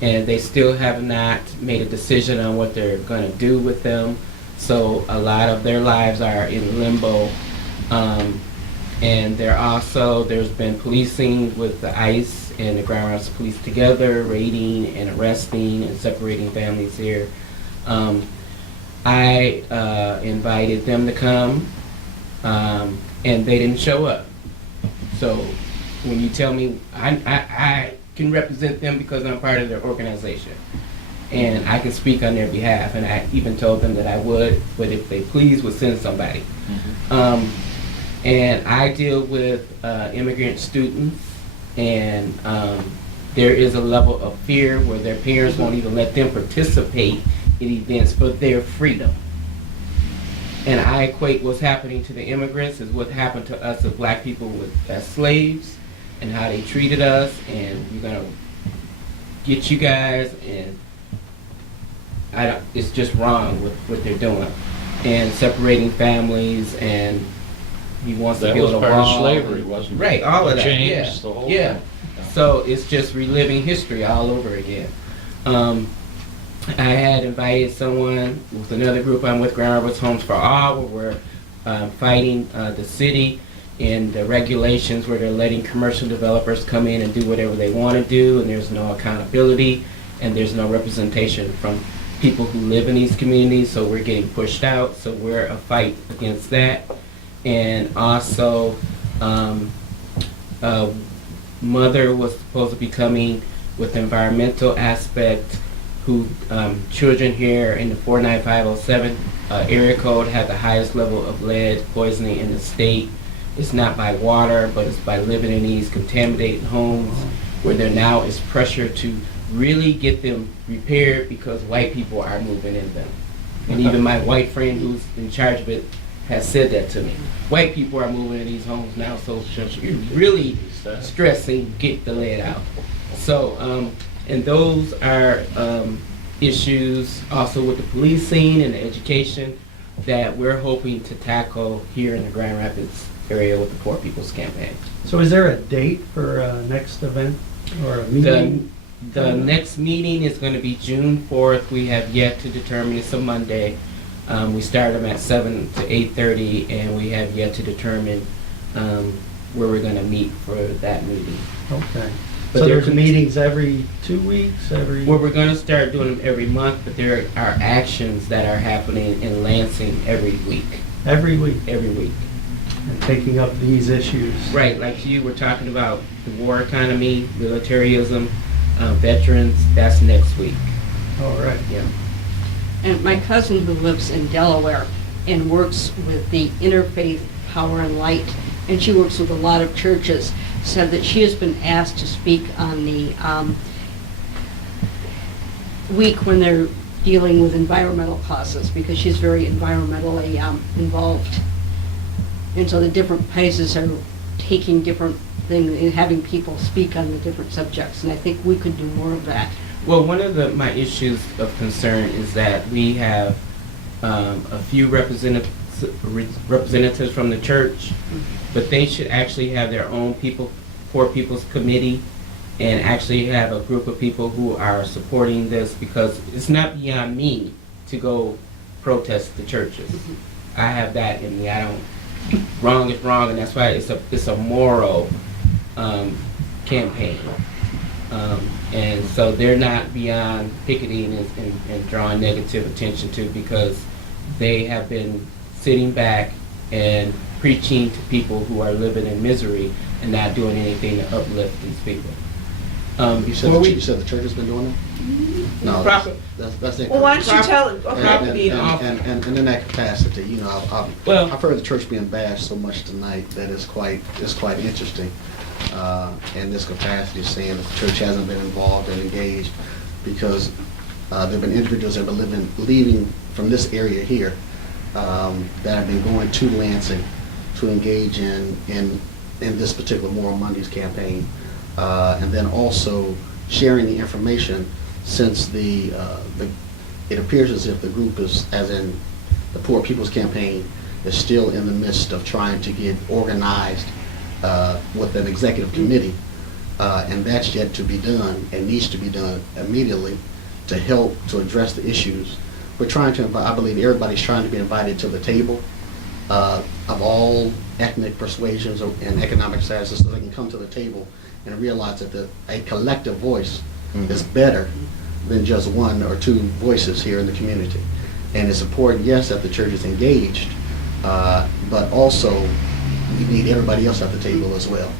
And they still have not made a decision on what they're going to do with them. So a lot of their lives are in limbo. And there's been policing with the ICE and the Grand Rapids Police together, raiding and arresting and separating families here. I invited them to come, and they didn't show up. So when you tell me, I can represent them because I'm part of their organization. And I can speak on their behalf, and I even told them that I would, but if they please, would send somebody. And I deal with immigrant students, and there is a level of fear where their parents won't even let them participate in events for their freedom. And I equate what's happening to the immigrants is what happened to us as black people as slaves, and how they treated us, and we're gonna get you guys, and it's just wrong with what they're doing, and separating families, and he wants to That build was a part of wall. slavery, wasn't it? Right, all of The that, chains, yeah. the whole Yeah. thing. So it's just reliving history all over again. I had invited someone with another group I'm with, Grand Rapids Homes for All, where we're fighting the city and the regulations where they're letting commercial developers come in and do whatever they want to do, and there's no accountability, and there's no representation from people who live in these communities, so we're getting pushed out, so we're a fight against that. And also, mother was supposed to be coming with environmental aspect, who children here in the 49507 area code have the highest level of lead poisoning in the state. It's not by water, but it's by living in these contaminated homes where there now is pressure to really get them repaired because white people are moving in them. And even my white friend who's in charge of it has said that to me. White people are moving in these homes now, so you're really stressing, get the lead out. So, and those are issues also with the policing and the education that we're hoping to tackle here in the Grand Rapids area with the Poor People's Campaign. So is there a date for a next event or a meeting? The next meeting is going to be June 4th. We have yet to determine. It's a Monday. We start them at 7 to 8:30, and we have yet to determine where we're going to meet for that meeting. Okay. But So there's there's meetings every 2 weeks, every? Well, we're going to start doing them every month, but there are actions that are happening in Lansing every week. Every week, Every week. and taking up these issues. Right, like you were talking about the war economy, militarism, veterans, that's next week. All right. Yeah. And my cousin who lives in Delaware and works with the Interfaith Power and Light, and she works with a lot of churches, said that she has been asked to speak on the week when they're dealing with environmental causes, because she's very environmentally involved. And so the different places are taking different things and having people speak on the different subjects, and I think we could do more of that. Well, one of my issues of concern is that we have a few representatives from the church, but they should actually have their own Poor People's Committee, and actually have a group of people who are supporting this, because it's not beyond me to go protest the churches. I have that in me. I don't. Wrong is wrong, and that's why it's a moral campaign. And so they're not beyond picketing and drawing negative attention to, because they have been sitting back and preaching to people who are living in misery and not doing anything to uplift these people. You said the church has been doing it? No, Proper. that's incorrect. Well, why don't you tell, okay. And in that capacity, you know, Well- I've heard the church being bashed so much tonight that it's quite interesting. In this capacity, saying that the church hasn't been involved and engaged, because there have been individuals that have been leaving from this area here that have been going to Lansing to engage in this particular Moral Mondays campaign, and then also sharing the information, since it appears as if the group is, as in the Poor People's Campaign, is still in the midst of trying to get organized with an executive committee, and that's yet to be done and needs to be done immediately to help to address the issues. We're trying to, I believe everybody's trying to be invited to the table of all ethnic persuasions and economic statuses, so they can come to the table and realize that a collective voice is better than just one or two voices here in the community. And it's important, yes, that the church is engaged, but also you need everybody else at the table as well.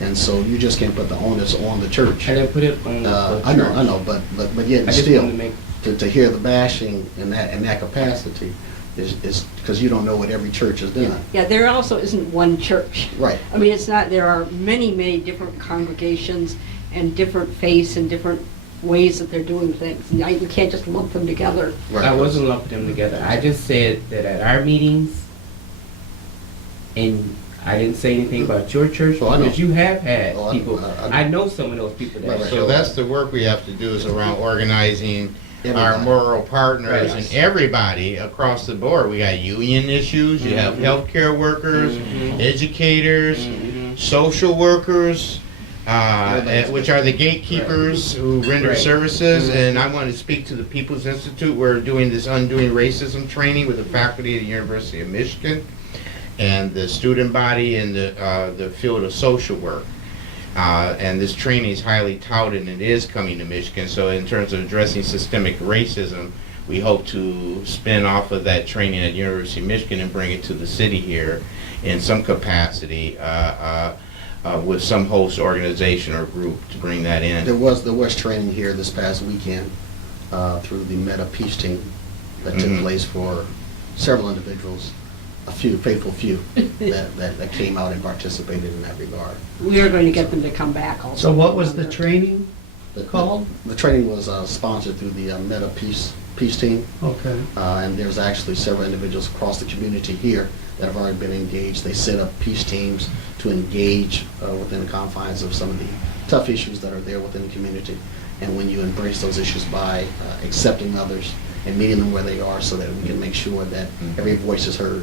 And so you just can't put the onus on the church. I didn't put it on the church. I know, but yet I just still, wanted to make. to hear the bashing in that capacity is because you don't know what every church has done. Yeah, there also isn't one church. Right. I mean, it's not, there are many, many different congregations and different faiths and different ways that they're doing things. And you can't just lump them together. Right. I wasn't lumping them together. I just said that at our meetings, and I didn't say anything about your church, Oh, I know. because you have had Oh, I know. people. I I know some of those people that Right, have right. So that's the work we have to do, is around organizing our Everybody. moral partners Right. and everybody across the board. We got union issues, you have healthcare workers, educators, social workers, which are the gatekeepers who render Right. services. And I want to speak to the People's Institute. We're doing this Undoing Racism training with the faculty at the University of Michigan and the student body in the field of social work. And this training is highly touted, and it is coming to Michigan. So in terms of addressing systemic racism, we hope to spin off of that training at University of Michigan and bring it to the city here in some capacity with some host organization or group to bring that in. There was training here this past weekend through the Meta Peace Team that took place for several individuals, a faithful few that came out and participated in that regard. We are going to get them to come back also. So what was the training The- called? The training was sponsored through the Meta Peace Team, Okay. and there's actually several individuals across the community here that have already been engaged. They set up peace teams to engage within the confines of some of the tough issues that are there within the community. And when you embrace those issues by accepting others and meeting them where they are, so that we can make sure that every voice is heard.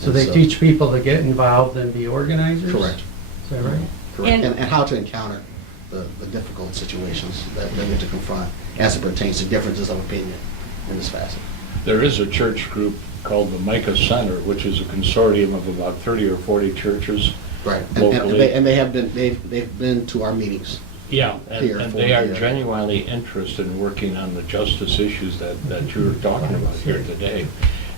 So they teach people to get involved and be organizers? Correct. Is that right? Correct. And- And how to encounter the difficult situations that they need to confront as it pertains to differences of opinion in this facet. There is a church group called the Micah Center, which is a consortium of about 30 or 40 churches. Right. Locally. And they have been, they've been to our meetings. Yeah, Here and for they are the, genuinely interested in working on the justice issues that you're talking about here today.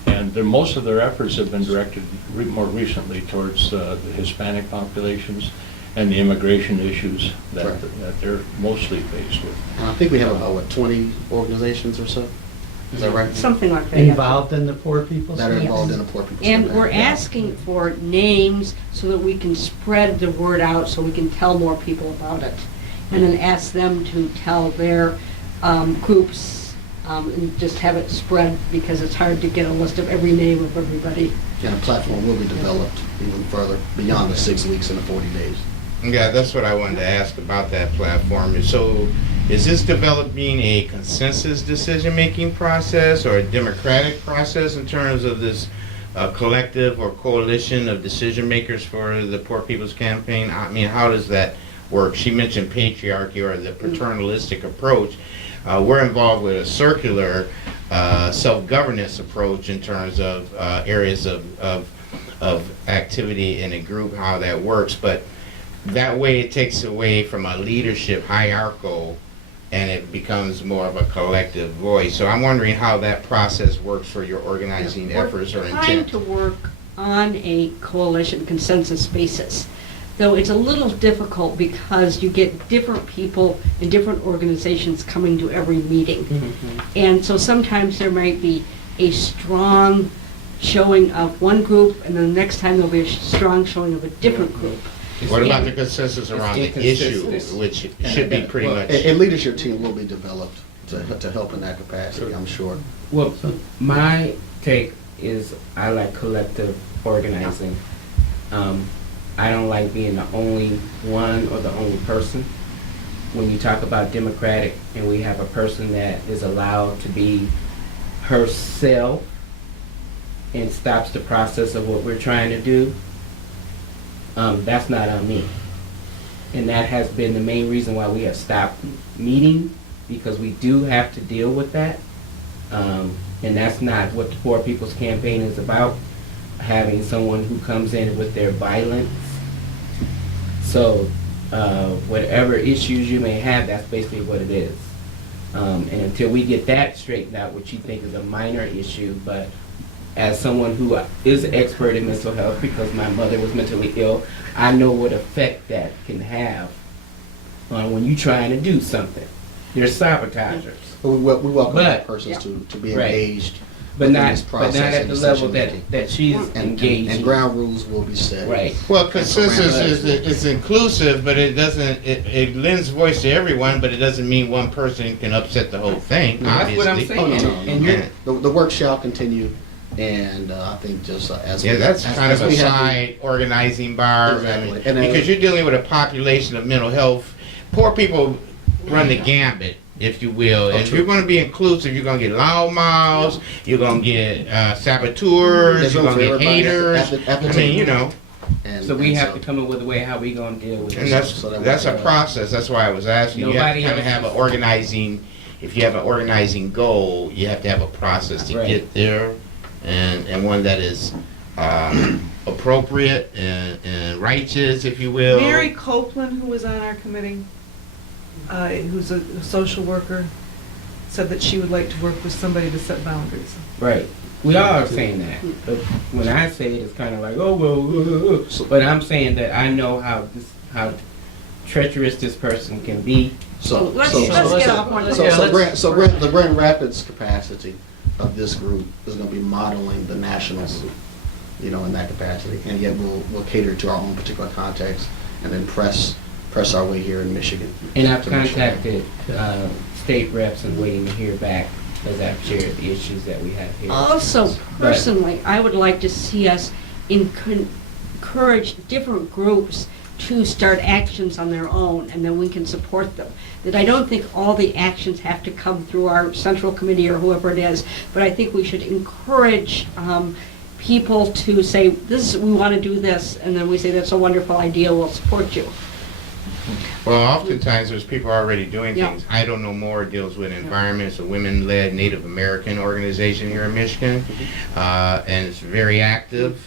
And most of their efforts have been directed more recently towards the Hispanic populations and the immigration issues that they're mostly faced with. And I think we have about, 20 organizations or so? Is that right? Something like that. Involved in the poor people's? That are Yes. involved in the Poor People's And Campaign. we're asking for names so that we can spread the word out, so we can tell more people about it. And then ask them to tell their groups, and just have it spread, because it's hard to get a list of every name of everybody. And a platform will be developed even further beyond the 6 weeks and the 40 days. Yeah, that's what I wanted to ask about that platform. So is this developing a consensus decision-making process or a democratic process in terms of this collective or coalition of decision makers for the Poor People's Campaign? I mean, how does that works. She mentioned patriarchy or the paternalistic approach. We're involved with a circular self-governance approach in terms of areas of activity in a group, how that works. But that way it takes away from a leadership hierarchical and it becomes more of a collective voice. So I'm wondering how that process works for your organizing efforts or We're trying intent. to work on a coalition consensus basis, though it's a little difficult because you get different people in different organizations coming to every meeting. And so sometimes there might be a strong showing of one group, and then the next time there'll be a strong showing of a different group. What about the consensus around the issue, which should be pretty much? A leadership team will be developed to help in that capacity, I'm sure. Well, my take is I like collective organizing. I don't like being the only one or the only person. When you talk about democratic and we have a person that is allowed to be herself and stops the process of what we're trying to do, that's not on me. And that has been the main reason why we have stopped meeting, because we do have to deal with that. And that's not what the Poor People's Campaign is about, having someone who comes in with their violence. So whatever issues you may have, that's basically what it is. And until we get that straightened out, which you think is a minor issue, but as someone who is an expert in mental health, because my mother was mentally ill, I know what effect that can have on when you're trying to do something. There's sabotagers. But we welcome But- persons to be Right. engaged But within not, this but process not at and the level decision-making. that she's engaged And in. ground rules will be set. Right. Well, consensus is inclusive, but it doesn't, it lends voice to everyone, but it doesn't mean one person can upset the whole thing, That's what I'm obviously. Oh, saying. no, no, And no. you're, The work shall continue, and I think just as Yeah, that's kind of a we have side organizing bar, Exactly. And, because you're dealing with a population of mental health. Poor people run the gambit, if you will. And if true. you're going to be inclusive, you're going to get loudmouths, you're going to get saboteurs, There's you're room going for to get everybody haters. at the I mean, table. you know, and, so we and have to come up with a way how we gonna deal with and it. that's a process. That's why I was asking. You have to Nobody kind of else have an is- organizing. If you have an organizing goal, you have to have a process to Right. get there, and one that is appropriate and righteous, if you will. Mary Copeland, who was on our committee, who's a social worker, said that she would like to work with somebody to set boundaries. Right. We all are saying that. But when I say it, it's kind of like, oh, well, but I'm saying that I know how treacherous this person can be. So Let's so- get off one of So, those. the Grand Rapids capacity of this group is going to be modeling the nationals, in that capacity, and yet we'll cater to our own particular context, and then press our way here in Michigan. And I've to Michigan. contacted state reps and waiting to hear back, as I've shared the issues that we have here. Also, personally, I would like to see us encourage different groups to start actions on their own, and then we can support them. That I don't think all the actions have to come through our central committee or whoever it is, but I think we should encourage people to say, we want to do this, and then we say, that's a wonderful idea, we'll support you. Well, oftentimes there's people already doing Yeah. things. I Don't Know More deals with environment. It's a women-led Native American organization here in Michigan, and it's very active.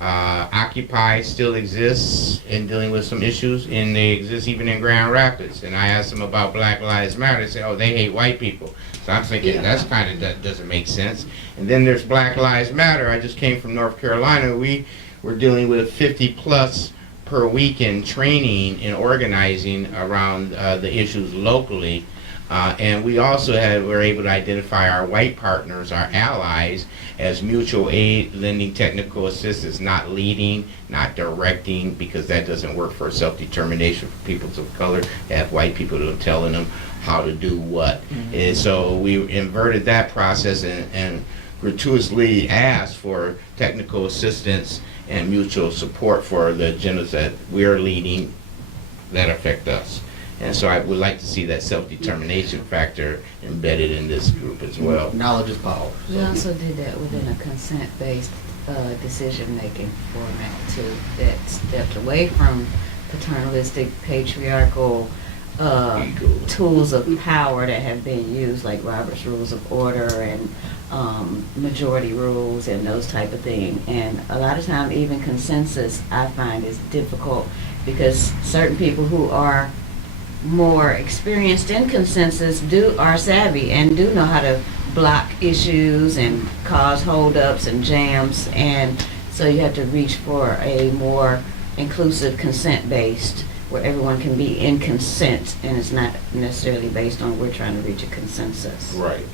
Occupy still exists in dealing with some issues, and they exist even in Grand Rapids. And I asked them about Black Lives Matter. They say, oh, they hate white people. So I'm thinking that's kind of, that doesn't make sense. And then there's Black Lives Matter. I just came from North Carolina. We were dealing with 50+ per weekend training and organizing around the issues locally. And we also were able to identify our white partners, our allies, as mutual aid, lending technical assistance, not leading, not directing, because that doesn't work for self-determination for peoples of color. They have white people who are telling them how to do what. And so we inverted that process and gratuitously asked for technical assistance and mutual support for the agendas that we're leading that affect us. And so I would like to see that self-determination factor embedded in this group as well. Knowledge is power. We also did that within a consent-based decision-making format too, that stepped away from paternalistic, patriarchal tools of power that have been used, like Robert's Rules of Order and majority rules and those type of things. And a lot of times, even consensus, I find, is difficult because certain people who are more experienced in consensus are savvy and do know how to block issues and cause holdups and jams, and so you have to reach for a more inclusive consent-based where everyone can be in consent and it's not necessarily based on we're trying to reach a consensus. Right.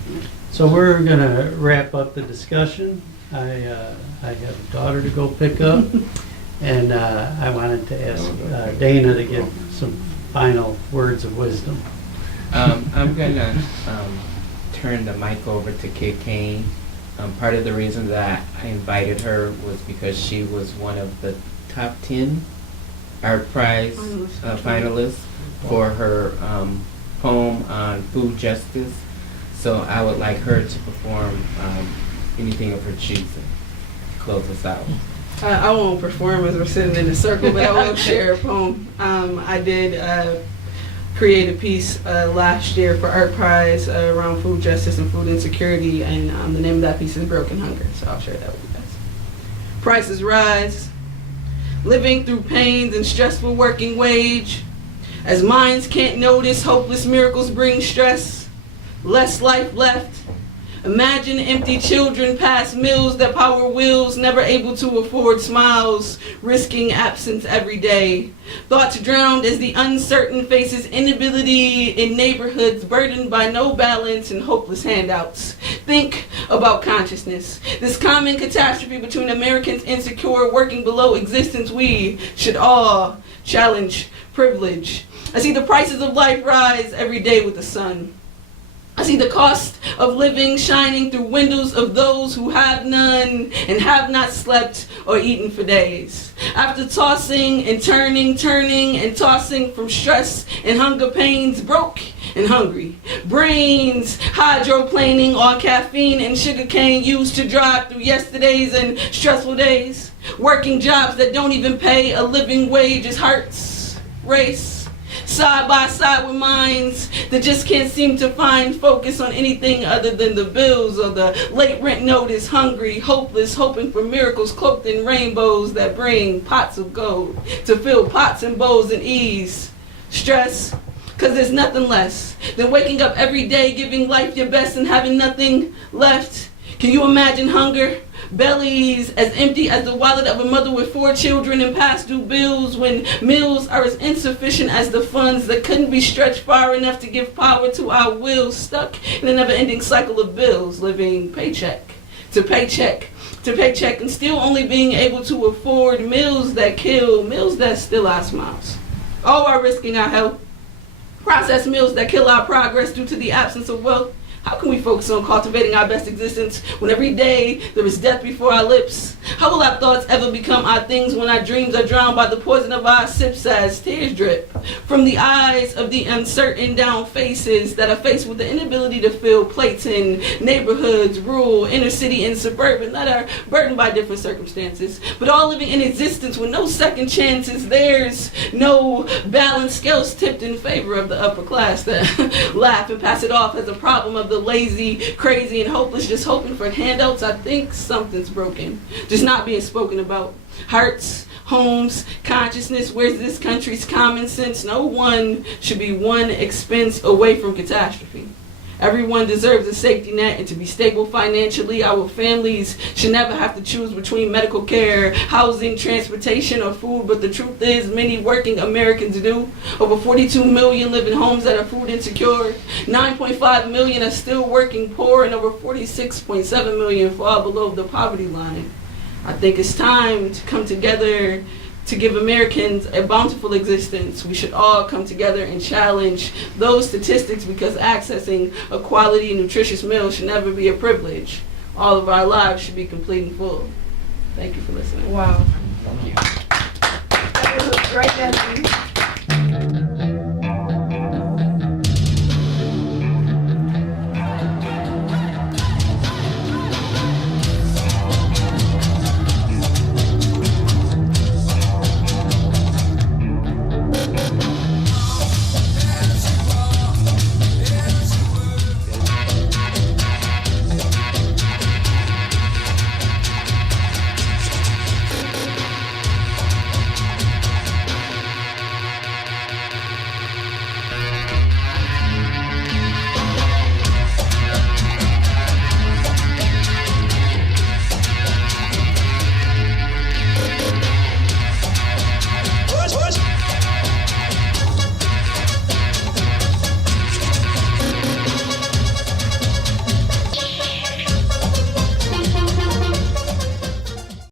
So we're gonna wrap up the discussion. I have a daughter to go pick up, and I wanted to ask Dana to give some final words of wisdom. I'm gonna turn the mic over to Kane. Part of the reason that I invited her was because she was one of the top 10 Art Prize finalists for her poem on food justice. So I would like her to perform anything of her choosing. Close us out. I won't perform as we're sitting in a circle, but I will share a poem. I did create a piece last year for Art Prize around food justice and food insecurity, and the name of that piece is Broken Hunger, so I'll share that with you guys. Prices rise, living through pains and stressful working wage. As minds can't notice, hopeless miracles bring stress. Less life left. Imagine empty children past meals that power wills, never able to afford smiles, risking absence every day. Thoughts drowned as the uncertain faces inability in neighborhoods burdened by no balance and hopeless handouts. Think about consciousness. This common catastrophe between Americans insecure, working below existence. We should all challenge privilege. I see the prices of life rise every day with the sun. I see the cost of living shining through windows of those who have none and have not slept or eaten for days. After tossing and turning and tossing from stress and hunger pains, broke and hungry. Brains hydroplaning on caffeine and sugarcane used to drive through yesterdays and stressful days. Working jobs that don't even pay a living wage as hearts race. Side by side with minds that just can't seem to find focus on anything other than the bills or the late rent notice, hungry, hopeless, hoping for miracles cloaked in rainbows that bring pots of gold to fill pots and bowls and ease stress, because there's nothing less than waking up every day, giving life your best and having nothing left. Can you imagine hunger? Bellies as empty as the wallet of a mother with 4 children and past due bills, when meals are as insufficient as the funds that couldn't be stretched far enough to give power to our wills, stuck in a never-ending cycle of bills, living paycheck to paycheck to paycheck and still only being able to afford meals that kill, meals that steal our smiles. All while risking our health. Processed meals that kill our progress due to the absence of wealth. How can we focus on cultivating our best existence when every day there is death before our lips? How will our thoughts ever become our things when our dreams are drowned by the poison of our sips as tears drip from the eyes of the uncertain down faces that are faced with the inability to fill plates in neighborhoods, rural, inner city, and suburban that are burdened by different circumstances, but all living in existence with no second chances. There's no balance, scales tipped in favor of the upper class that laugh and pass it off as a problem of the lazy, crazy, and hopeless, just hoping for handouts. I think something's broken, just not being spoken about. Hearts, homes, consciousness, where's this country's common sense? No one should be one expense away from catastrophe. Everyone deserves a safety net and to be stable financially. Our families should never have to choose between medical care, housing, transportation, or food. But the truth is, many working Americans do. Over 42 million live in homes that are food insecure. 9.5 million are still working poor, and over 46.7 million fall below the poverty line. I think it's time to come together to give Americans a bountiful existence. We should all come together and challenge those statistics, because accessing a quality, nutritious meal should never be a privilege. All of our lives should be complete and full. Thank you for listening. Wow. Thank you. That was a great message.